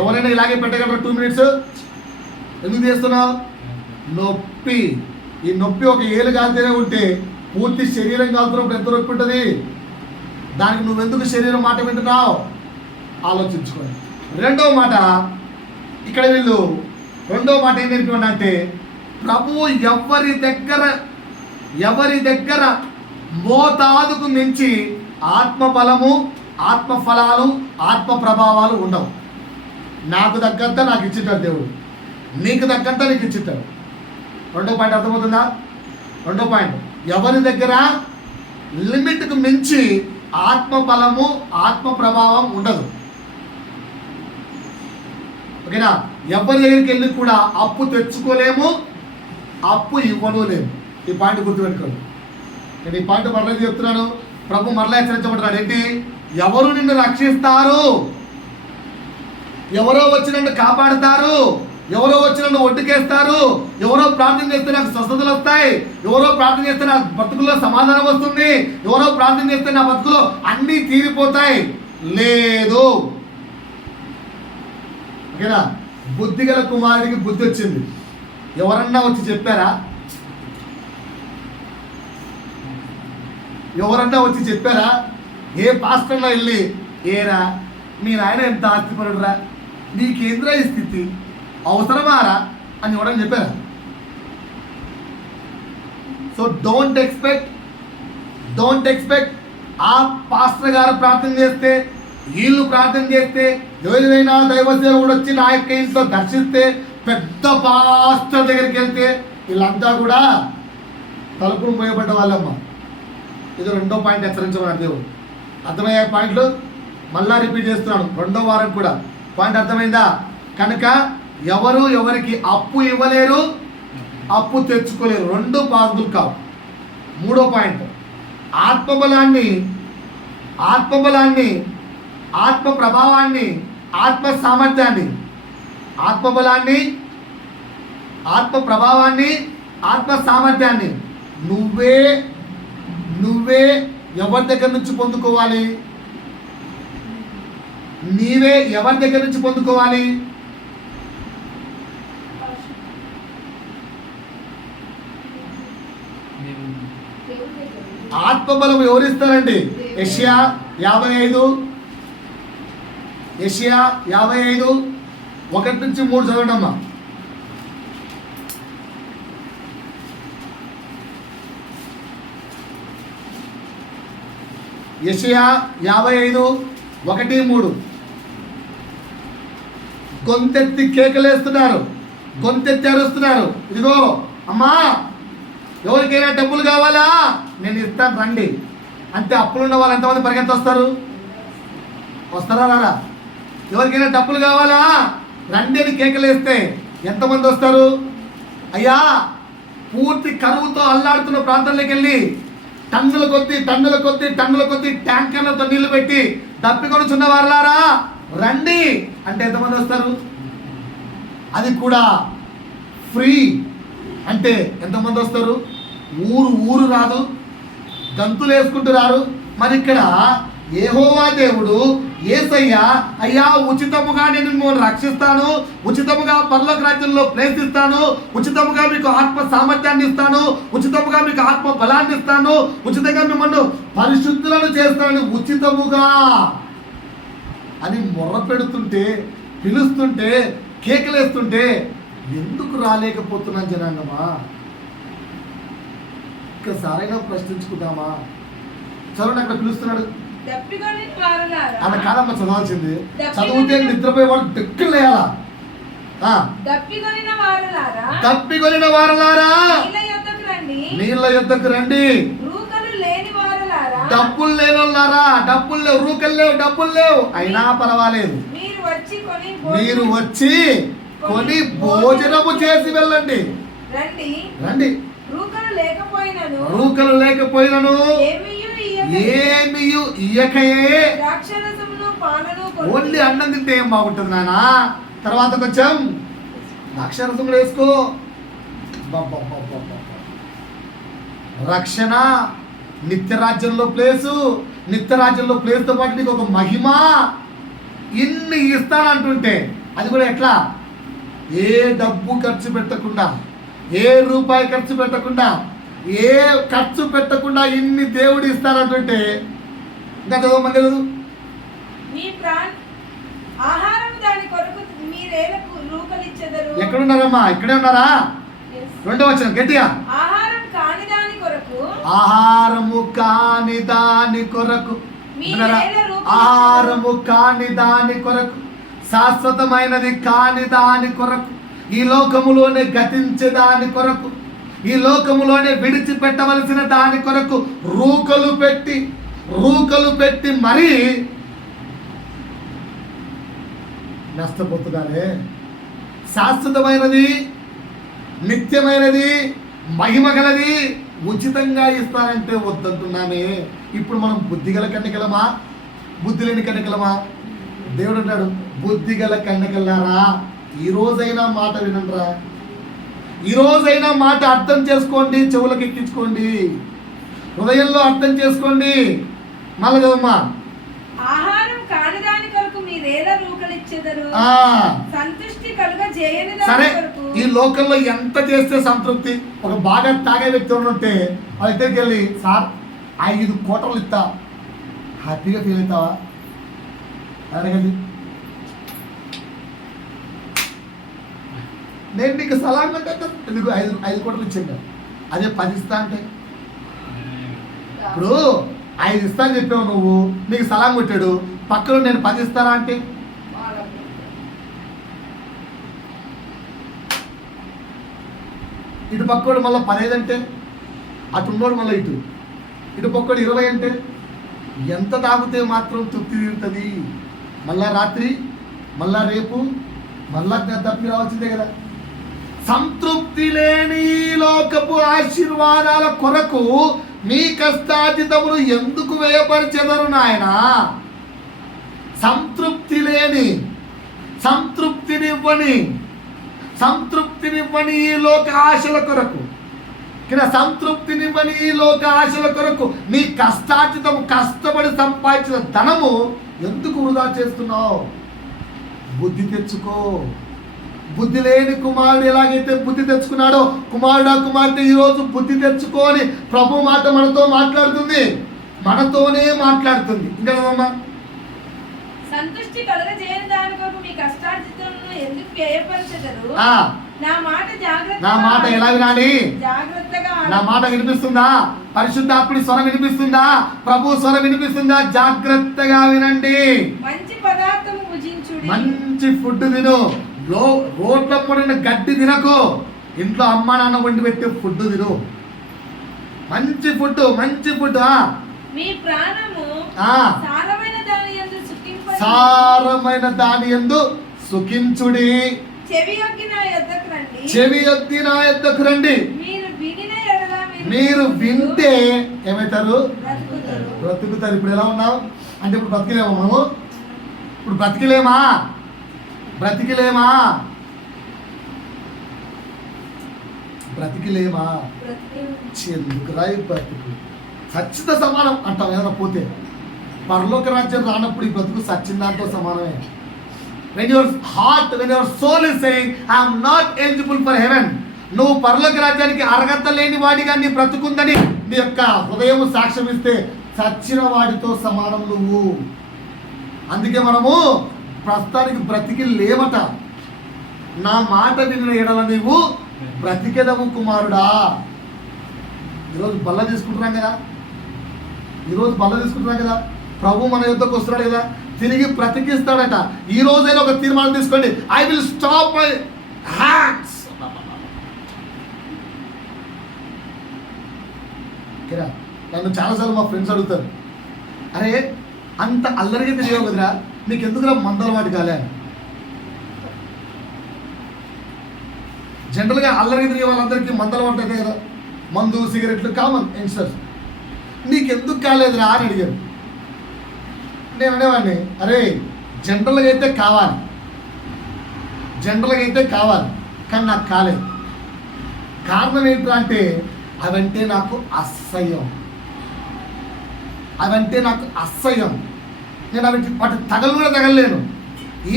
ఎవరైనా ఇలాగే పెట్టగలరా 2 minutes? ఎందుకు చేస్తున్నావు? నొప్పి. ఈ నొప్పి ఒక ఏలు కాలితేనే ఉంటే పూర్తి శరీరం కాలుతున్నప్పుడు ఎంత నొప్పి ఉంటుంది? దానికి నువ్వెందుకు శరీరం మాట వింటున్నావు? ఆలోచించుకోండి. రెండో మాట ఇక్కడ వీళ్ళు రెండో మాట ఏం నేర్చుకోండి అంటే, ప్రభువు ఎవరి దగ్గర మోతాదుకు మించి ఆత్మ బలము, ఆత్మ ఫలాలు, ఆత్మ ప్రభావాలు ఉండవు. నాకు తగ్గంత నాకు ఇచ్చిటాడు దేవుడు, నీకు తగ్గంత నీకు ఇచ్చిటాడు. రెండో పాయింట్ అర్థమవుతుందా? రెండో పాయింట్, ఎవరి దగ్గర లిమిట్కు మించి ఆత్మ బలము, ఆత్మ ప్రభావం ఉండదు. ఓకేనా? ఎవరి దగ్గరికి వెళ్ళి కూడా అప్పు తెచ్చుకోలేము, అప్పు ఇవ్వలేము. ఈ పాయింట్ గుర్తుపెట్టుకోండి. నేను ఈ పాయింట్ మరలా చెప్తున్నాను. ప్రభు మరలా హెచ్చరించబడ్డాడు. ఏంటి? ఎవరు నిన్ను రక్షిస్తారు, ఎవరో వచ్చి నన్ను కాపాడుతారు, ఎవరో వచ్చి నన్ను ఒడ్డుకేస్తారు, ఎవరో ప్రార్థన చేస్తే నాకు స్వస్థతలు వస్తాయి, ఎవరో ప్రార్థన చేస్తే నా బతుకుల్లో సమాధానం వస్తుంది, ఎవరో ప్రార్థన చేస్తే నా బతుకులో అన్నీ తీరిపోతాయి. లేదు. ఓకేనా? బుద్ధిగల కుమారుడికి బుద్ధి వచ్చింది. ఎవరన్నా వచ్చి చెప్పారా? ఏ పాస్టర్లో వెళ్ళి, ఏరా మీ నాయన ఎంత ఆస్తిపరుడురా, నీకేంద్రా ఈ స్థితి, అవసరమారా అని ఎవరని చెప్పారా? సో డోంట్ ఎక్స్పెక్ట్ ఆ పాస్టర్ గారు ప్రార్థన చేస్తే, వీళ్ళు ప్రార్థన చేస్తే, ఎవరైనా దైవ సేవకుడు వచ్చి నా యొక్క ఇంట్లో దర్శిస్తే, పెద్ద పాస్టర్ దగ్గరికి వెళ్తే వీళ్ళంతా కూడా తలుపులు మోయబడ్డ వాళ్ళమ్మ. ఇది రెండో పాయింట్ హెచ్చరించమన్నారు దేవుడు. అర్థమయ్యే పాయింట్లు మళ్ళా రిపీట్ చేస్తున్నాను. రెండో వారం కూడా పాయింట్ అర్థమైందా? కనుక ఎవరు ఎవరికి అప్పు ఇవ్వలేరు, అప్పు తెచ్చుకోలేరు. రెండు పాసిబుల్ కావు. మూడో పాయింట్, ఆత్మబలాన్ని, ఆత్మ ప్రభావాన్ని, ఆత్మ సామర్థ్యాన్ని, ఆత్మబలాన్ని, ఆత్మ ప్రభావాన్ని, ఆత్మ సామర్థ్యాన్ని నువ్వే ఎవరి దగ్గర నుంచి పొందుకోవాలి? నీవే ఎవరి దగ్గర నుంచి పొందుకోవాలి? ఆత్మబలం ఎవరిస్తారండి? యెషయా 55 1-3 చదవండమ్మా. యెషయా 55 1-3. గొంతెత్తి కేకలేస్తున్నారు, గొంతెత్తి అరుస్తున్నారు. ఇదిగో అమ్మా, ఎవరికైనా డబ్బులు కావాలా? నేను ఇస్తాను రండి అంటే అప్పులున్న వాళ్ళు ఎంతమంది పరిగెత్తి వస్తారా? ఎవరికైనా డబ్బులు కావాలా? రండి అని కేకలేస్తే ఎంతమంది వస్తారు? అయ్యా, పూర్తి కరువుతో అల్లాడుతున్న ప్రాంతంలోకి వెళ్ళి టన్నుల కొద్ది ట్యాంకర్లతో నీళ్లు పెట్టి తప్పికొనుచున్న వారలారా రండి అంటే ఎంతమంది వస్తారు? అది కూడా ఫ్రీ అంటే ఎంతమంది వస్తారు? ఊరు రాదు, గంతులు వేసుకుంటూ రారు. మరి ఇక్కడ యెహోవా దేవుడు యేసయ్య, అయ్యా ఉచితముగా నేను మిమ్మల్ని రక్షిస్తాను, ఉచితముగా పరలోక రాజ్యంలో ప్లేస్ ఇస్తాను, ఉచితముగా మీకు ఆత్మ సామర్థ్యాన్ని ఇస్తాను, ఉచితముగా మీకు ఆత్మ బలాన్ని ఇస్తాను, ఉచితంగా మిమ్మల్ని పరిశుద్ధులను చేస్తాను, ఉచితముగా అని మొర్ర పెడుతుంటే, పిలుస్తుంటే, కేకలేస్తుంటే ఎందుకు రాలేకపోతున్నాను జనాంగమా? ఒక్కసారైనా ప్రశ్నించుకుందామా? చదవండి, అక్కడ పిలుస్తున్నాడు. అలా కాదమ్మ చదవాల్సింది. చదివితే నిద్రపోయేవాడు డెక్కులు లేయాలా? తప్పికొనిన వారలారా నీళ్ళ యొద్దకు రండి. డబ్బులు లేని వాళ్ళారా? డబ్బులు లేవు, రూకలు లేవు, డబ్బులు లేవు, అయినా పర్వాలేదు, మీరు వచ్చి కొని భోజనము చేసి వెళ్ళండి. రండి. రూకలు లేకపోయినను ఏమి ఇయ్యకయే. ఓన్లీ అన్నం తింటే ఏం బాగుంటుంది నాన్న? తర్వాత కొంచెం ద్రాక్షరసం కూడా వేసుకో. రక్షణ, నిత్యరాజ్యంలో ప్లేస్తో పాటు నీకు ఒక మహిమ, ఇన్ని ఇస్తానంటుంటే అది కూడా ఎట్లా? ఏ డబ్బు ఖర్చు పెట్టకుండా, ఏ రూపాయి ఖర్చు పెట్టకుండా, ఏ ఖర్చు పెట్టకుండా ఇన్ని దేవుడు ఇస్తానంటుంటే ఇంకా చదవమంగలదు. ఎక్కడున్నారమ్మా? ఇక్కడే ఉన్నారా? 2వ వచనం గట్టిగా. ఆహారము కాని దాని కొరకు, ఆహారము కాని దాని కొరకు, శాశ్వతమైనది కాని దాని కొరకు, ఈ లోకములోనే గతించే దాని కొరకు, ఈ లోకములోనే విడిచిపెట్టవలసిన దాని కొరకు రూకలు పెట్టి మరీ నష్టపోతున్నారే. శాశ్వతమైనది, నిత్యమైనది, మహిమ గలది ఉచితంగా ఇస్తారంటే వద్దంటున్నామే. ఇప్పుడు మనం బుద్ధిగల కన్యకలమా, బుద్ధి లేని కన్యకలమా? దేవుడు అంటాడు, బుద్ధిగల కన్యకలారా, ఈ రోజైనా మాట వినండిరా, ఈ రోజైనా మాట అర్థం చేసుకోండి, చెవులకు ఎక్కించుకోండి, హృదయంలో అర్థం చేసుకోండి. మళ్ళీ చదవమ్మా. ఆహారం కాని దాని కొరకు మీరేలా రూకలిచ్చెదరు? సంతృష్టి కలుగజేయని దాని సరే, కొరకు. ఈ లోకంలో ఎంత చేస్తే సంతృప్తి? ఒక బాగా తాగే వ్యక్తి ఉంటే వాళ్ళ దగ్గరికి వెళ్ళి, సార్ 5 కోటలు ఇస్తా, హ్యాపీగా ఫీల్ అవుతావా? అడగండి. నేను నీకు సలాం అంటే నీకు 5 కోటలు ఇచ్చాను, అదే 10 ఇస్తా అంటే, ఇప్పుడు 5 ఇస్తా అని చెప్పావు నువ్వు, నీకు సలాం కొట్టాడు, పక్కన నేను 10 ఇస్తానా అంటే ఇటు పక్కోడు మళ్ళీ 15 అంటే, అటు ఉన్నోడు మళ్ళీ ఇటు పక్కోడు 20 అంటే ఎంత తాగితే మాత్రం తృప్తి తీరుతుంది? మళ్ళా రాత్రి, మళ్ళా రేపు, మళ్ళా తప్పి రావాల్సిందే కదా. సంతృప్తి లేని లోకపు ఆశీర్వాదాల కొరకు మీ కష్టార్జితములు ఎందుకు వ్యయపరిచెదరు నాయనా? సంతృప్తినివ్వని ఈ లోక ఆశల కొరకు, సంతృప్తినివ్వని ఈ లోక ఆశల కొరకు నీ కష్టార్జితము, కష్టపడి సంపాదించిన ధనము ఎందుకు వృధా చేస్తున్నావు? బుద్ధి తెచ్చుకో. బుద్ధి లేని కుమారుడు ఎలాగైతే బుద్ధి తెచ్చుకున్నాడో, కుమారుడా కుమార్తె ఈరోజు బుద్ధి తెచ్చుకొని ప్రభు మాట మనతో మాట్లాడుతుంది, మనతోనే మాట్లాడుతుంది. ఇంకా సంతృష్టి కలుగజేయని దాని కొరకు మీ కష్టార్జితమును ఎందుకు వ్యయపరచెదరు? నా మాట ఎలా వినాలి? నా మాట వినిపిస్తుందా? పరిశుద్ధాత్ముడి స్వరం వినిపిస్తుందా? ప్రభు స్వరం వినిపిస్తుందా? జాగ్రత్తగా వినండి. మంచి పదార్థము భుజించుడి. మంచి ఫుడ్ తిను. రోడ్ల పడిన గడ్డి తినకు. ఇంట్లో అమ్మ నాన్న వండి పెట్టే ఫుడ్ తిను. మంచి ఫుడ్. మీ ప్రాణము సారమైన దాని యందు సుఖించుడి. చెవియొగ్గి నా యొద్దకు రండి. చెవియొగ్గి నా యొద్దకు రండి. మీరు వినిన ఎడల మీరు వింటే ఏమవుతారు? బ్రతుకుతారు. బ్రతుకుతారు. ఇప్పుడు ఎలా ఉన్నావు అంటే ఇప్పుడు బ్రతికిలేమా మనము? ఇప్పుడు బ్రతికిలేమా? బ్రతికిలేమా? బ్రతికిలేమా? ఎందుకు రాయి బ్రతుకు సచ్చిత సమానం అంటాం ఏదైనా పోతే. పరలోక రాజ్యం రానప్పుడు ఈ బ్రతుకు సచ్చిన దాంతో సమానమే. when your heart, when your soul is saying I am not eligible for heaven, నువ్వు పరలోక రాజ్యానికి అర్హత లేని వాడిగా నీ బ్రతుకుందని నీ యొక్క హృదయం సాక్ష్యం ఇస్తే చచ్చిన వాడితో సమానం నువ్వు. అందుకే మనము ప్రస్తుతానికి బ్రతికి లేవట. నా మాట వినిన ఎడల నీవు బ్రతికెదవు కుమారుడా. ఈరోజు బల్ల తీసుకుంటున్నాం కదా, ప్రభు మన యుద్ధకు వస్తున్నాడు కదా, తిరిగి బ్రతికిస్తాడట. ఈ రోజైనా ఒక తీర్మానం తీసుకోండి, I will stop my hands. నన్ను చాలాసార్లు మా ఫ్రెండ్స్ అడుగుతారు, అరే అంత అల్లరిగా తెలియవు కదరా, నీకు ఎందుకురా మందల వాటి కాలే. జనరల్గా అల్లరిగా తిరిగే వాళ్ళందరికీ మందల వాటి అయితే కదా, మందు సిగరెట్లు కామన్ యంగ్స్టర్స్. నీకెందుకు కాలేదురా అని అడిగారు. నేను అనేవాడిని, అరే జనరల్గా అయితే కావాలి కానీ నాకు కాలేదు. కారణం ఏంటంటే అంటే అవంటే నాకు అసహ్యం. నేను వాటి కూడా తగలలేను.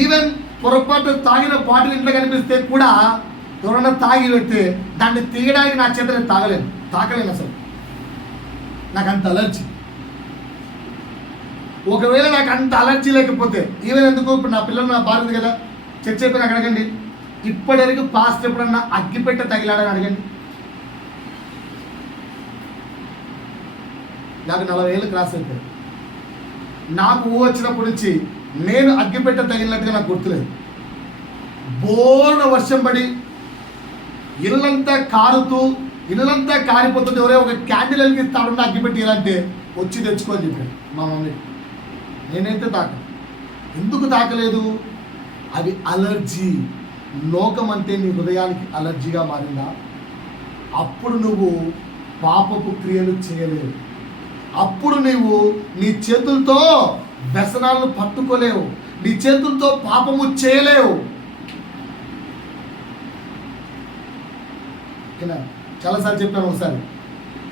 ఈవెన్ పొరపాటు తాగిన బాటిల్ ఇంట్లో కనిపిస్తే కూడా ఎవరైనా తాగి పెడితే దాన్ని తీయడానికి నా చేత నేను తాకలేను అసలు. నాకు అంత అలర్జీ. ఒకవేళ నాకు అంత అలర్జీ లేకపోతే ఈవెన్ ఎందుకు ఇప్పుడు నా పిల్లలు నా భార్య కదా, చర్చ అయిపోయిన అడగండి, ఇప్పటివరకు పాస్ట్ ఎప్పుడన్నా అగ్గిపెట్ట తగిలాడని అడగండి. నాకు 40 ఏళ్ళు క్రాస్ అయిపోయాయి. నాకు ఊహ వచ్చినప్పటి నుంచి నేను అగ్గిపెట్ట తగిలినట్టుగా నాకు గుర్తులేదు. బోర్న వర్షం పడి ఇళ్ళంతా కారిపోతుంది, ఎవరే ఒక క్యాండిల్ వెలిగిస్తాడున్న అగ్గిపెట్టి ఇలాంటి వచ్చి తెచ్చుకొని చెప్పాడు మా మమ్మీ. నేనైతే ఎందుకు తాకలేదు? అది అలర్జీ. లోకం అంటే నీ హృదయానికి అలర్జీగా మారిందా? అప్పుడు నువ్వు పాపపు క్రియలు చేయలేవు. అప్పుడు నీవు నీ చేతులతో వ్యసనాలను పట్టుకోలేవు, నీ చేతులతో పాపము చేయలేవు. చాలాసార్లు చెప్పాను. ఒకసారి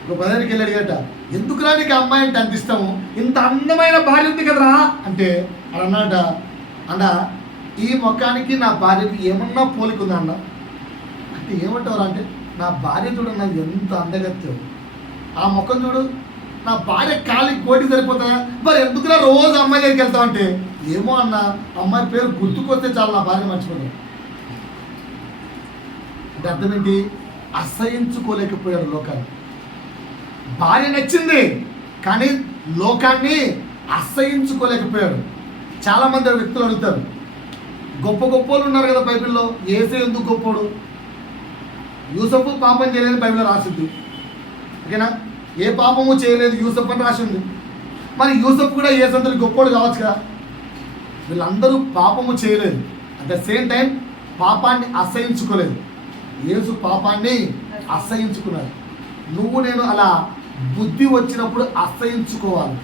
ఒక బ్రదర్కి వెళ్ళి అడిగట, ఎందుకురా నీకు అమ్మాయి అంటే అంత ఇష్టము, ఇంత అందమైన భార్య ఉంది కదరా అంటే అని అన్నట. ఈ ముఖానికి నా భార్యకి ఏమన్నా పోలిక ఉందా అన్న అంటే ఏమంటారు అంటే, నా భార్య చూడన్నా ఎంత అందగత్యం, ఆ ముఖం చూడు, నా భార్య కాలికి కోటి సరిపోతుందా, మరి ఎందుకురా రోజు అమ్మాయి దగ్గరికి వెళ్తావు అంటే, ఏమో అన్న అమ్మాయి పేరు గుర్తుకొస్తే చాలు నా భార్య మర్చిపోతాను అంటే అర్థం ఏంటి? అసహించుకోలేకపోయాడు లోకాన్ని. భార్య నచ్చింది కానీ లోకాన్ని అసహించుకోలేకపోయాడు. చాలామంది వ్యక్తులు అడుగుతారు, గొప్ప వాళ్ళు ఉన్నారు కదా బైబిల్లో, యేసే ఎందుకు గొప్పోడు? యూసఫ్ పాపం చేయలేదు బైబిల్లో రాసింది, ఓకేనా? ఏ పాపము చేయలేదు యూసఫ్ అని రాసింది. మరి యూసఫ్ కూడా యేసంతటి గొప్పోడు కావచ్చు కదా. వీళ్ళందరూ పాపము చేయలేదు, అట్ ద సేమ్ టైం పాపాన్ని అసహించుకోలేదు. యేసు పాపాన్ని అసహించుకున్నారు. నువ్వు నేను అలా బుద్ధి వచ్చినప్పుడు అసహించుకోవాలి.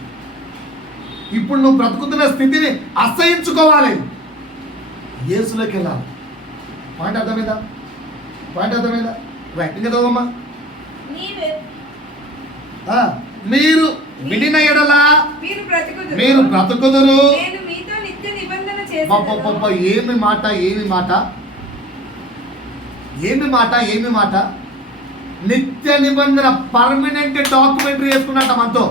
ఇప్పుడు నువ్వు బ్రతుకుతున్న స్థితిని అసహించుకోవాలి, యేసులోకి వెళ్ళాలి. పాయింట్ అర్థమైందా? రైట్. ఇంకా చదవమ్మా. మీరు వినిన ఎడల మీరు బ్రతుకుదురు. ఏమి మాట నిత్య నిబంధన, పర్మనెంట్ డాక్యుమెంటరీ వేసుకున్నట్ట మనతో.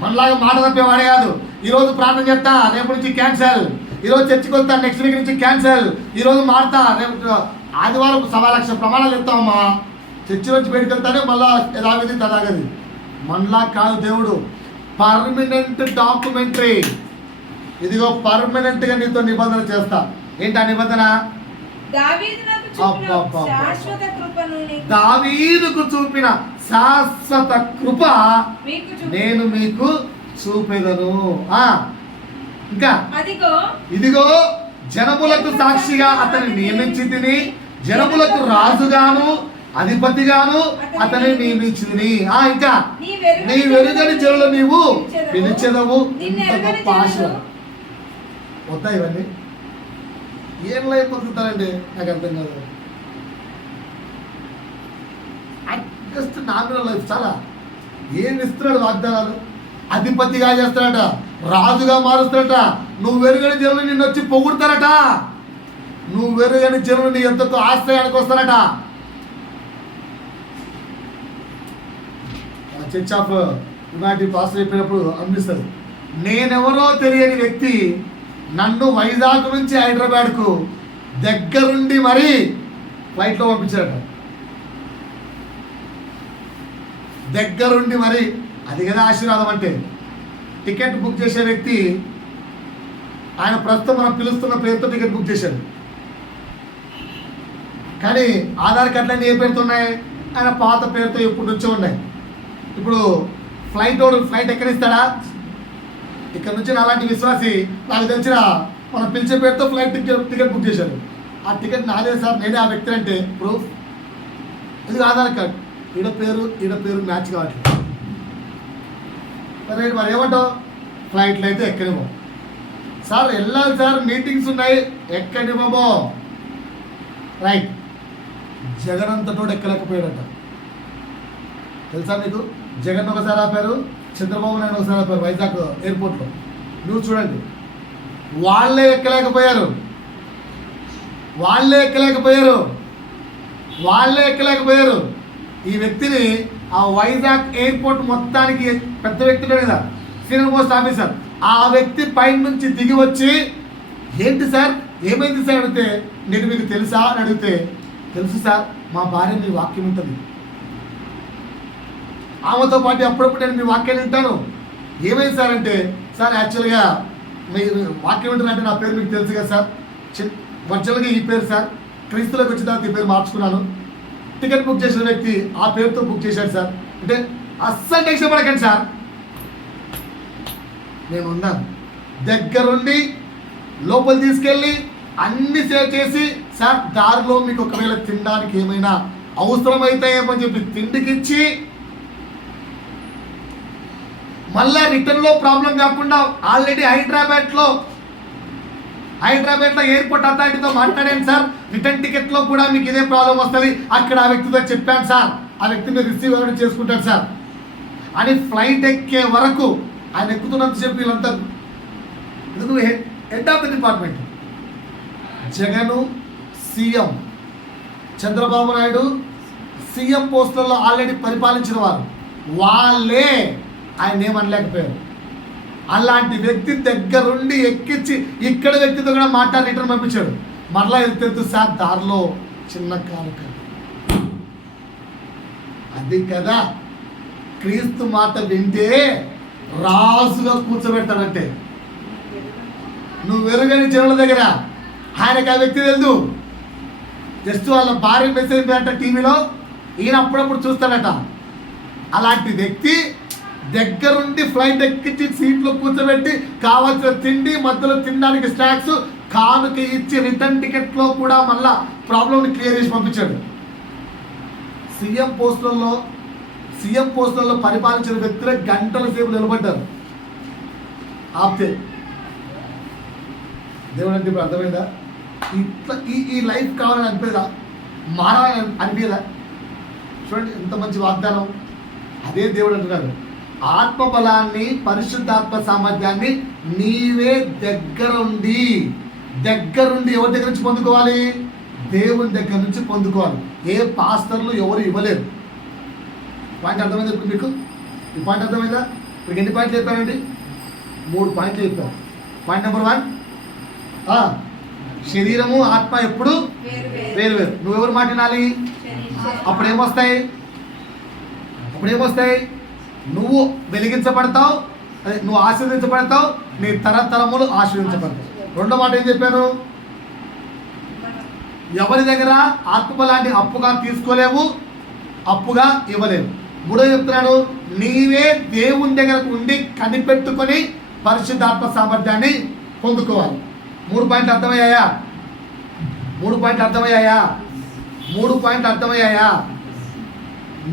మనలాగా మాట తప్పేవాడే కాదు. ఈరోజు ప్రార్థన చేస్తా, రేపు నుంచి క్యాన్సల్. ఈరోజు చర్చికి వస్తా, నెక్స్ట్ వీక్ నుంచి క్యాన్సల్. ఈరోజు మారుతా, రేపు ఆదివారం 1,00,000 ప్రమాణాలు చెప్తామమ్మా. చర్చి నుంచి బయటకు వెళ్తానే మళ్ళా ఎదాగది తదాగది. మనలా కాదు దేవుడు, పర్మనెంట్ డాక్యుమెంటరీ. ఇదిగో పర్మనెంట్గా నీతో నిబంధన చేస్తా. ఏంటి ఆ నిబంధన? దావీదుకు చూపిన శాశ్వత కృప నేను మీకు చూపెదను. ఇంకా ఇదిగో జనములకు సాక్షిగా అతన్ని నియమించి తిని, జనములకు రాజుగాను అధిపతిగాను అతని నియమించింది. ఇంకా నీ వెలుగని జనులు నీవు పిలిచెదవు. ఇంత గొప్ప ఆశ వద్దా ఇవన్నీ? ఏం లైఫ్ బతుకుతారండి నాకు అర్థం కాదు. జస్ట్ నామినల్ లైఫ్ చాలా. ఏం ఇస్తున్నాడు వాగ్దానాలు? అధిపతిగా చేస్తాడట, రాజుగా మారుస్తాడట. నువ్వు వెరుగని జనులు నిన్ను వచ్చి పొగుడతారట. నువ్వు వెరుగని జనులు నీ ఎంతకు ఆశ్రయానికి వస్తారట. చర్చ్ ఆఫ్ యునైటీ పాస్టర్ చెప్పినప్పుడు అనిపిస్తుంది, నేనెవరో తెలియని వ్యక్తి నన్ను వైజాగ్ నుంచి హైదరాబాద్కు దగ్గరుండి మరీ ఫ్లైట్లో పంపించారట. దగ్గరుండి మరి, అది కదా ఆశీర్వాదం అంటే. టికెట్ బుక్ చేసే వ్యక్తి ఆయన ప్రస్తుతం మనం పిలుస్తున్న పేరుతో టికెట్ బుక్ చేశాడు, కానీ ఆధార్ కార్డులన్నీ ఏ పేరుతో ఉన్నాయి? ఆయన పాత పేరుతో ఎప్పుడు నుంచో ఉన్నాయి. ఇప్పుడు ఫ్లైట్ ఎక్కడిస్తాడా? ఇక్కడ నుంచి అలాంటి విశ్వాసి నాకు తెలిసిన మనం పిలిచే పేరుతో ఫ్లైట్ టికెట్ బుక్ చేశాడు. ఆ టికెట్ నాదే సార్, నేనే ఆ వ్యక్తి అంటే ప్రూఫ్. ఇది ఆధార్ కార్డ్, ఈడ పేరు మ్యాచ్ కావట్లేదు. మరి ఏమంటావు? ఫ్లైట్లు అయితే ఎక్కడిమో సార్, వెళ్ళాలి సార్, మీటింగ్స్ ఉన్నాయి, ఎక్కడిమో. రైట్, జగన్ అంతటోడు ఎక్కలేకపోయాడట. తెలుసా మీకు? జగన్ ఒకసారి ఆపారు, చంద్రబాబు నాయుడు ఒకసారి ఆపారు వైజాగ్ ఎయిర్పోర్ట్లో. నువ్వు చూడండి, వాళ్ళే ఎక్కలేకపోయారు. ఈ వ్యక్తిని ఆ వైజాగ్ ఎయిర్పోర్ట్ మొత్తానికి పెద్ద వ్యక్తి కదా, సీనియర్ మోస్ట్ ఆఫీసర్, ఆ వ్యక్తి పైన నుంచి దిగి వచ్చి, ఏంటి సార్ ఏమైంది సార్ అడిగితే, నేను మీకు తెలుసా అని అడిగితే, తెలుసు సార్, మా భార్య మీ వాక్యం ఉంటుంది, ఆమెతో పాటు అప్పుడప్పుడు నేను మీ వాక్యాన్ని వింటాను. ఏమైంది సార్ అంటే, సార్ యాక్చువల్గా మీరు వాక్యం వింటారంటే నా పేరు మీకు తెలుసు కదా సార్, వర్చువల్గా ఈ పేరు సార్, క్రీస్తులోకి వచ్చిన తర్వాత ఈ పేరు మార్చుకున్నాను. టికెట్ బుక్ చేసిన వ్యక్తి ఆ పేరుతో బుక్ చేశాడు సార్ అంటే, అస్సలు టెన్షన్ పడకండి సార్, నేను ఉన్నాను. దగ్గరుండి లోపల తీసుకెళ్ళి అన్ని సేవ్ చేసి, సార్ దారిలో మీకు ఒకవేళ తినడానికి ఏమైనా అవసరమైతాయేమో చెప్పి తిండికిచ్చి, మళ్ళా రిటర్న్లో ప్రాబ్లం కాకుండా ఆల్రెడీ హైదరాబాద్లో ఎయిర్పోర్ట్ అథారిటీతో మాట్లాడాను సార్, రిటర్న్ టికెట్లో కూడా మీకు ఇదే ప్రాబ్లం వస్తుంది, అక్కడ ఆ వ్యక్తితో చెప్పాను సార్, ఆ వ్యక్తి మీరు రిసీవ్ అవ్వడం చేసుకుంటారు సార్ అని. ఫ్లైట్ ఎక్కే వరకు ఆయన ఎక్కుతున్నంత చెప్పి వీళ్ళంతా head of the department. Jagan CM, Chandrababu Naidu CM పోస్టులలో ఆల్రెడీ పరిపాలించిన వారు, వాళ్ళే ఆయన ఏమనలేకపోయారు. అలాంటి వ్యక్తి దగ్గరుండి ఎక్కించి ఇక్కడ వ్యక్తితో కూడా మాట్లాడి రిటర్న్ పంపించాడు. మరలా వెళ్తూ సార్ దారిలో చిన్న కానుక. అది కదా క్రీస్తు మాట వింటే రాజుగా కూర్చోబెడతాడంటే. నువ్వు వెరుగని జనుల దగ్గర ఆయనకి ఆ వ్యక్తి తెలుసు, జస్ట్ వాళ్ళ భార్య మెసేజ్ అంట టీవీలో, ఈయన అప్పుడప్పుడు చూస్తాడట. అలాంటి వ్యక్తి దగ్గరుండి ఫ్లైట్ ఎక్కించి సీట్లో కూర్చోబెట్టి కావాల్సిన తిండి, మధ్యలో తినడానికి స్నాక్స్, కానుక ఇచ్చి రిటర్న్ టికెట్లో కూడా మళ్ళా ప్రాబ్లమ్ని క్లియర్ చేసి పంపించాడు. సీఎం పోస్టులలో పరిపాలించిన వ్యక్తులే గంటల సేపు నిలబడ్డారు ఆప్తే. దేవుడు అంటే ఇప్పుడు అర్థమైందా? ఇట్లా ఈ లైఫ్ కావాలని అనిపేదా? మారాలని అనిపేదా? చూడండి ఎంత మంచి వాగ్దానం. అదే దేవుడు అంటున్నాడు, ఆత్మబలాన్ని, పరిశుద్ధాత్మ సామర్థ్యాన్ని నీవే దగ్గరుండి ఎవరి దగ్గర నుంచి పొందుకోవాలి? దేవుని దగ్గర నుంచి పొందుకోవాలి. ఏ పాస్టర్లు ఎవరు ఇవ్వలేరు. పాయింట్ అర్థమైందా ఇప్పుడు మీకు? ఈ పాయింట్ అర్థమైందా? మీకు ఎన్ని పాయింట్లు చెప్పానండి? 3 పాయింట్లు చెప్పాను. పాయింట్ నెంబర్ 1, శరీరము ఆత్మ ఎప్పుడు వేరు. నువ్వెవరు మాట వినాలి? అప్పుడేమొస్తాయి? నువ్వు వెలిగించబడతావు, నువ్వు ఆశీర్వదించబడతావు, నీ తరతరములు ఆశీర్వదించబడతావు. రెండో మాట ఏం చెప్పాను? ఎవరి దగ్గర ఆత్మలాంటి అప్పుగా తీసుకోలేవు, అప్పుగా ఇవ్వలేవు. మూడో చెప్తున్నాను, నీవే దేవుని దగ్గరకు ఉండి కనిపెట్టుకొని పరిశుద్ధాత్మ సామర్థ్యాన్ని పొందుకోవాలి. 3 పాయింట్లు అర్థమయ్యాయా? 3 పాయింట్లు అర్థమయ్యాయా? 3 పాయింట్లు అర్థమయ్యాయా?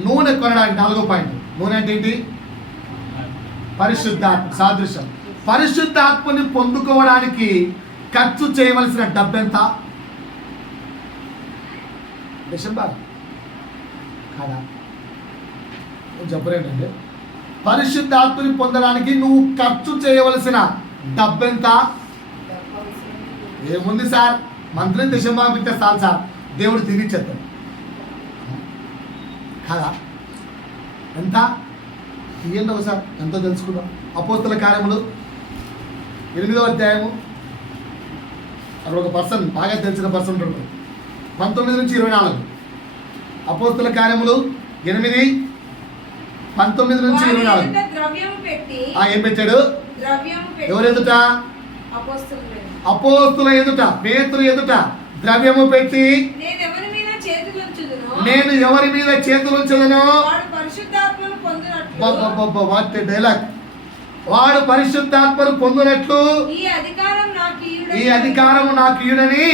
నూనె కొనడానికి 4వ పాయింట్. నూనె అంటే ఏంటి? పరిశుద్ధాత్మ సాదృశ్యం. పరిశుద్ధాత్మని పొందుకోవడానికి ఖర్చు చేయవలసిన డబ్బెంత? డిసెంబర్ కాదా? చెప్పలేనండి. పరిశుద్ధాత్మని పొందడానికి నువ్వు ఖర్చు చేయవలసిన డబ్బెంత? ఏముంది సార్, మంత్రిని డిసెంబర్ ఇస్తే చాలు సార్, దేవుడు తిరిగిచ్చేస్తాడు కాదా? ఎంత తీయండి ఒకసారి, ఎంతో తెలుసుకుందాం. అపోస్తల కార్యములు 8వ అధ్యాయము. అక్కడ ఒక పర్సన్, బాగా తెలిసిన పర్సన్ ఉంటాడు. 19 నుంచి 24. అపోస్తల కార్యములు 8, 19 నుంచి 24. ఏం పెట్టాడు? ఎవరు ఎదుట? అపోస్తుల ఎదుట, పేతురు ఎదుట ద్రవ్యము పెట్టి, నేను ఎవరి మీద చేతులుంచదునో వాట్ డైలాగ్, వాడు పరిశుద్ధాత్మను పొందినట్లు ఈ అధికారము నాకు ఇయుడని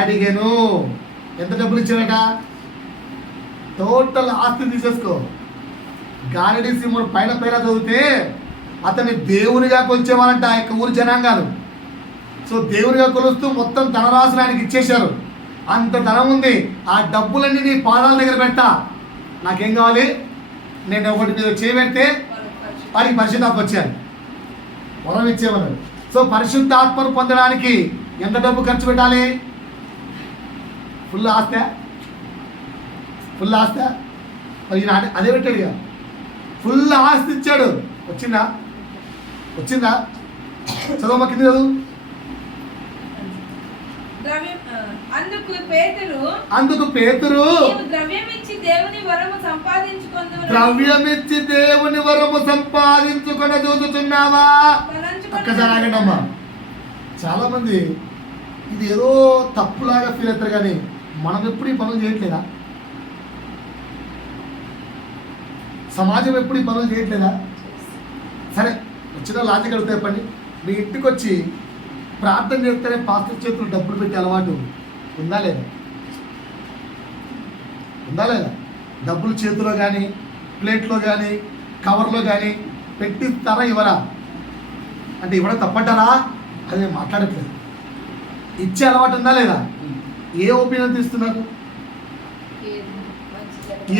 అడిగాను. ఎంత డబ్బులు ఇచ్చారట? టోటల్ ఆస్తి తీసేసుకో. గారడి సింహుడు పైన చదివితే అతన్ని దేవునిగా కొలిచేవారంట ఆ యొక్క ఊరి జనాంగాలు. సో దేవునిగా కొలుస్తూ మొత్తం ధనరాశులు ఆయనకి ఇచ్చేశారు. అంత ధనం ఉంది. ఆ డబ్బులన్నీ నీ పాదాల దగ్గర పెట్టా, నాకేం కావాలి? నేను ఒకటి మీద చేయబెడితే వారికి పరిశుద్ధాత్మ వచ్చాను, వరం ఇచ్చేవారు. సో పరిశుద్ధాత్మను పొందడానికి ఎంత డబ్బు ఖర్చు పెట్టాలి? ఫుల్ ఆస్తి మరి అదే పెట్టాడు ఇక. ఫుల్ ఆస్తి ఇచ్చాడు. వచ్చిందా? చదవమ్మా, కింద చదువు. అందుకు పేతురు ద్రవ్యమిచ్చి దేవుని వరము సంపాదించుకొన చూస్తున్నావా? ఒక్కసారి ఆగండమ్మా. చాలా మంది ఇది ఏదో తప్పులాగా ఫీల్ అవుతారు, కానీ మనం ఎప్పుడు ఈ పనులు చేయట్లేదా? సమాజం ఎప్పుడు ఈ పనులు చేయట్లేదా? సరే, వచ్చిన లాజిక్ అడిగితే చెప్పండి. మీ ఇంటికి వచ్చి ప్రార్థన చేస్తేనే పాస్టర్ చేతులు డబ్బులు పెట్టే అలవాటు ఉందా లేదా? డబ్బులు చేతిలో కానీ, ప్లేట్లో కానీ, కవర్లో కానీ పెట్టిస్తారా ఇవ్వరా? అంటే ఇవ్వడం తప్పంటారా? అది నేను మాట్లాడట్లేదు. ఇచ్చే అలవాటు ఉందా లేదా? ఏ ఒపీనియన్ ఇస్తున్నారు?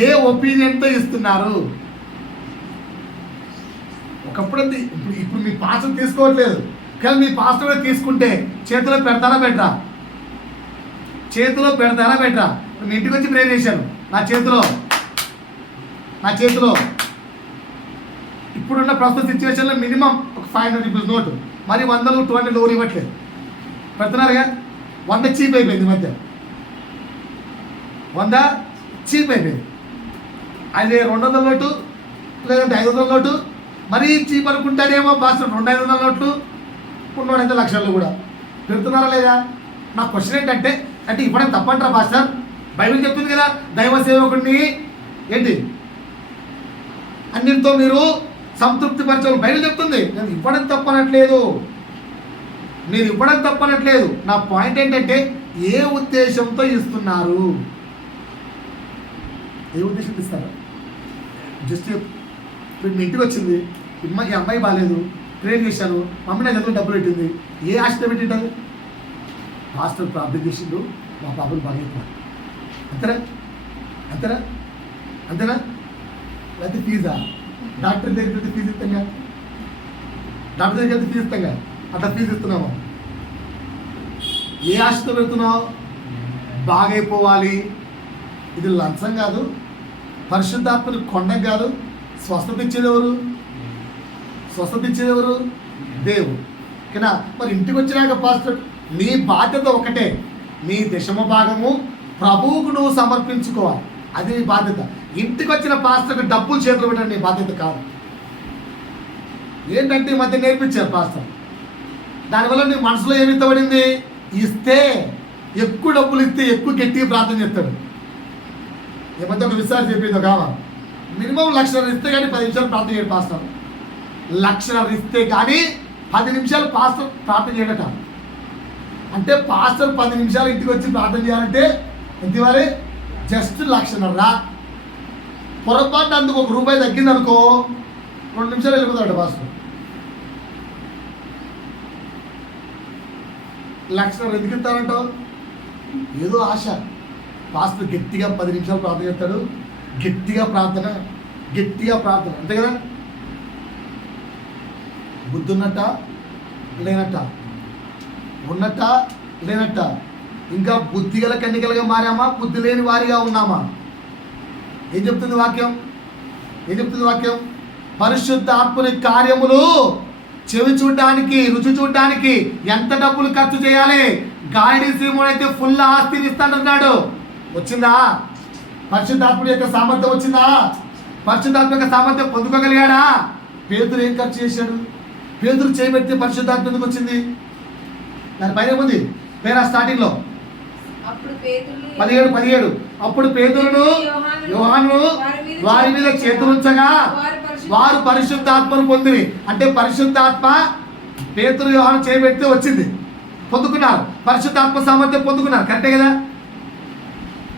ఏ ఒపీనియన్తో ఇస్తున్నారు? ఒకప్పుడు ఇప్పుడు మీ పాస్టర్ తీసుకోవట్లేదు, కానీ మీ పాస్టర్ తీసుకుంటే చేతిలో పెడతారా పెట్టరా? మీ ఇంటికి వచ్చి ప్రేర్ చేశాను, నా చేతిలో ఇప్పుడున్న ప్రస్తుత సిచ్యువేషన్లో మినిమం ఒక 500 రూపీస్ నోటు, మరి 100, 200 ఎవరు ఇవ్వట్లేదు, పెడుతున్నారుగా. 100 చీప్ అయిపోయింది. మధ్య 100 చీప్ అయిపోయింది. అదే 200 నోటు లేదంటే 500 నోటు, మరీ చీప్ అనుకుంటాడేమో పాస్టర్. 200-500 నోట్లు ఉన్నోడైతే లక్షల్లో కూడా పెడుతున్నారా లేదా? నా క్వశ్చన్ ఏంటంటే, అంటే ఇవ్వడం తప్పంటారా పాస్టర్? బైబిల్ చెప్తుంది కదా, దైవ సేవకుడిని ఏంటి అన్నింటితో మీరు సంతృప్తి పరచాలి. బైబిల్ చెప్తుంది. నేను ఇవ్వడం తప్పనట్లేదు, మీరు ఇవ్వడం తప్పనట్లేదు. నా పాయింట్ ఏంటంటే, ఏ ఉద్దేశంతో ఇస్తున్నారు? ఏ ఉద్దేశంతో ఇస్తారా? జస్ట్ ఇప్పుడు మీ ఇంటికి వచ్చింది, ఈ అమ్మాయి బాగాలేదు, ప్రేర్ చేశాను, మమ్మీ నా దగ్గర డబ్బులు పెట్టింది, ఏ ఆశతో పెట్టింటారు? పాస్టర్ ప్రార్థన చేసిండు, మా పాపలు బాగైపోయారు, అంతేనా? లేకపోతే ఫీజా? డాక్టర్ దగ్గరికి వెళ్తే ఫీజు ఇస్తాంగా, అట్లా ఫీజు ఇస్తున్నాము. ఏ ఆశతో పెడుతున్నావు? బాగైపోవాలి. ఇది లంచం కాదు, పరిశుద్ధాత్మని కొండం కాదు. స్వస్థత ఇచ్చేది ఎవరు? దేవుడు. ఓకేనా? మరి ఇంటికి వచ్చినాక పాస్టర్, నీ బాధ్యత ఒకటే, నీ దశమ భాగము ప్రభువుకు నువ్వు సమర్పించుకోవాలి, అది నీ బాధ్యత. ఇంటికి వచ్చిన పాస్టర్కి డబ్బులు చేతులు పెట్టడం నీ బాధ్యత కాదు. ఏంటంటే ఈ మధ్య నేర్పించారు పాస్టర్, దానివల్ల నీ మనసులో ఏమి ఇవ్వబడింది? ఇస్తే ఎక్కువ డబ్బులు ఇస్తే ఎక్కువ గట్టిగా ప్రార్థన చేస్తాడు. ఈ మధ్య ఒక విశ్వాసం చెప్పింది, ఒక మినిమం 1,00,000 ఇస్తే కానీ 10 నిమిషాలు ప్రార్థన చేయడు పాస్టర్. 1,00,000 ఇస్తే కానీ 10 నిమిషాలు పాస్టర్ ప్రార్థన చేయడట. అంటే పాస్టర్ 10 నిమిషాలు ఇంటికి వచ్చి ప్రార్థన చేయాలంటే ఎంత ఇవ్వాలి? జస్ట్ 1,00,000 పొరపాటు అందుకు ₹1 తగ్గింది అనుకో 2 నిమిషాలు వెళ్ళిపోతాడు పాస్టర్. 1,00,000 ఎందుకు ఇస్తారంటావు? ఏదో ఆశ. పాస్టర్ గట్టిగా 10 నిమిషాలు ప్రార్థన చేస్తాడు, గట్టిగా ప్రార్థన అంతే కదా. బుద్ధి ఉన్నట్ట లేనట్ట, ఉన్నట్ట లేనట్ట, ఇంకా బుద్ధిగల కన్నికలుగా మారామా, బుద్ధి లేని వారిగా ఉన్నామా? ఏం చెప్తుంది వాక్యం? పరిశుద్ధ ఆత్మని కార్యములు చెవి చూడడానికి, రుచి చూడడానికి ఎంత డబ్బులు ఖర్చు చేయాలి? గాయడి సీమోన్ అయితే ఫుల్ ఆస్తిని ఇస్తానన్నాడు. వచ్చిందా? పరిశుద్ధాత్ముడి యొక్క సామర్థ్యం వచ్చిందా? పరిశుద్ధాత్మ యొక్క సామర్థ్యం పొందుకోగలిగాడా? పేతురు ఏం ఖర్చు చేశాడు? పేతురు చేయబెడితే పరిశుద్ధాత్మ ఎందుకు వచ్చింది? దాని పైన ఉంది పేరా స్టార్టింగ్ లో 17 అప్పుడు పేతురును యోహాను వారి మీద చేతులుంచగా వారు పరిశుద్ధాత్మను పొందిరి. అంటే పరిశుద్ధాత్మ పేతురు యోహాను చేయబెడితే వచ్చింది, పొందుకున్నారు. పరిశుద్ధాత్మ సామర్థ్యం పొందుకున్నారు. కరెక్టే కదా.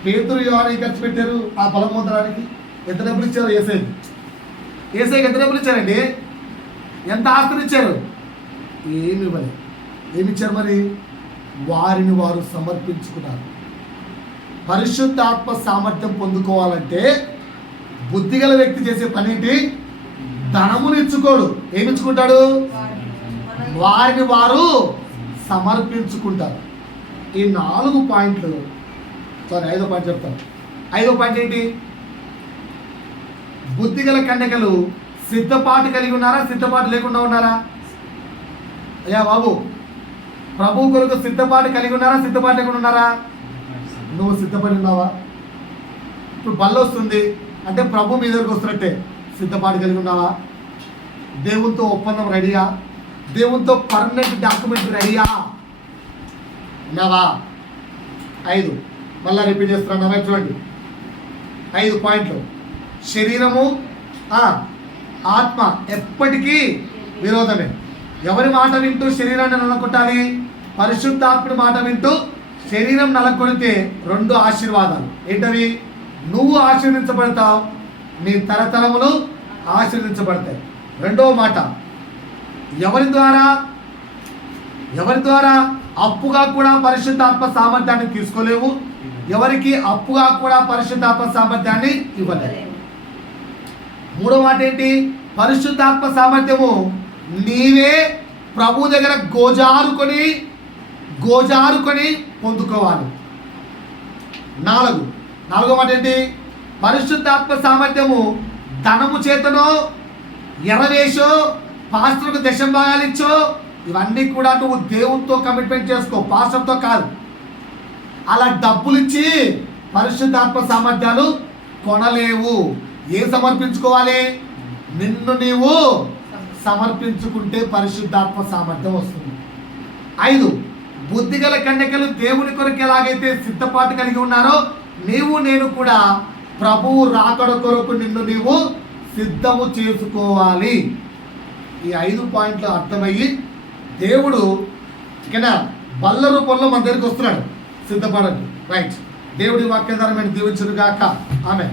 పేతురు యోహాను ఏం ఖర్చు పెట్టారు? ఆ పొలం పొందడానికి ఎంత డబ్బులు ఇచ్చారు? ఏసైకి ఎంత డబ్బులు ఇచ్చారండి? ఎంత ఆస్తిని ఇచ్చారు? ఏమి ఇవ్వలేదు. ఏమిచ్చారు మరి? వారిని వారు సమర్పించుకున్నారు. పరిశుద్ధాత్మ సామర్థ్యం పొందుకోవాలంటే బుద్ధిగల వ్యక్తి చేసే పని ఏంటి? ధనమును ఇచ్చుకోడు. ఏమిచ్చుకుంటాడు? వారిని వారు సమర్పించుకుంటారు. ఈ 4 పాయింట్లు, సారీ 5వ పాయింట్ చెప్తాను. 5వ పాయింట్ ఏంటి? బుద్ధిగల కన్యకలు సిద్ధపాటు కలిగి ఉన్నారా, సిద్ధపాటు లేకుండా ఉన్నారా? అయ్యా బాబు, ప్రభు కొరకు సిద్ధపాటు కలిగి ఉన్నారా, సిద్ధపాటు లేకుండా ఉన్నారా? నువ్వు సిద్ధపడి ఉన్నావా? ఇప్పుడు బల్ల వస్తుంది అంటే ప్రభు మీ దగ్గరకు వస్తున్నట్టే. సిద్ధపాటు కలిగి ఉన్నావా? దేవునితో ఒప్పందం రెడీయా? దేవునితో పర్మనెంట్ డాక్యుమెంట్ రెడీయా? ఉన్నావా? 5 మళ్ళా రిపీట్ చేస్తున్నాను. చూడండి 5 పాయింట్లు. శరీరము ఆత్మ ఎప్పటికీ విరోధమే. ఎవరి మాట వింటూ శరీరాన్ని నలకొట్టాలి? పరిశుద్ధాత్ముడి మాట వింటూ శరీరం నలకొడితే 2 ఆశీర్వాదాలు. ఏంటవి? నువ్వు ఆశీర్వదించబడతావు, నీ తరతరములు ఆశీర్వదించబడతాయి. 2వ మాట, ఎవరి ద్వారా అప్పుగా కూడా పరిశుద్ధాత్మ సామర్థ్యాన్ని తీసుకోలేవు. ఎవరికి అప్పుగా కూడా పరిశుద్ధాత్మ సామర్థ్యాన్ని ఇవ్వలేవు. 3వ మాట ఏంటి? పరిశుద్ధాత్మ సామర్థ్యము నీవే ప్రభు దగ్గర గోజారుకొని పొందుకోవాలి. 4వ మాట ఏంటి? పరిశుద్ధాత్మ సామర్థ్యము ధనము చేతనో, ఎరవేషో, పాస్టర్కు దశంభాగాలు ఇచ్చో, ఇవన్నీ కూడా నువ్వు దేవునితో కమిట్మెంట్ చేసుకో, పాస్టర్తో కాదు. అలా డబ్బులు ఇచ్చి పరిశుద్ధాత్మ సామర్థ్యాలు కొనలేవు. ఏం సమర్పించుకోవాలి? నిన్ను నీవు సమర్పించుకుంటే పరిశుద్ధాత్మ సామర్థ్యం వస్తుంది. 5 బుద్ధిగల కన్యకలు దేవుని కొరకు ఎలాగైతే సిద్ధపాటు కలిగి ఉన్నారో, నీవు నేను కూడా ప్రభువు రాకడ కొరకు నిన్ను నీవు సిద్ధము చేసుకోవాలి. ఈ 5 పాయింట్లు అర్థమయ్యి దేవుడు ఇక్కడ బల్ల రూపంలో మన దగ్గరికి వస్తున్నాడు సిద్ధపడండి. రైట్. దేవుడి వాక్య ద్వారా మేము దీవించును గాక. ఆమె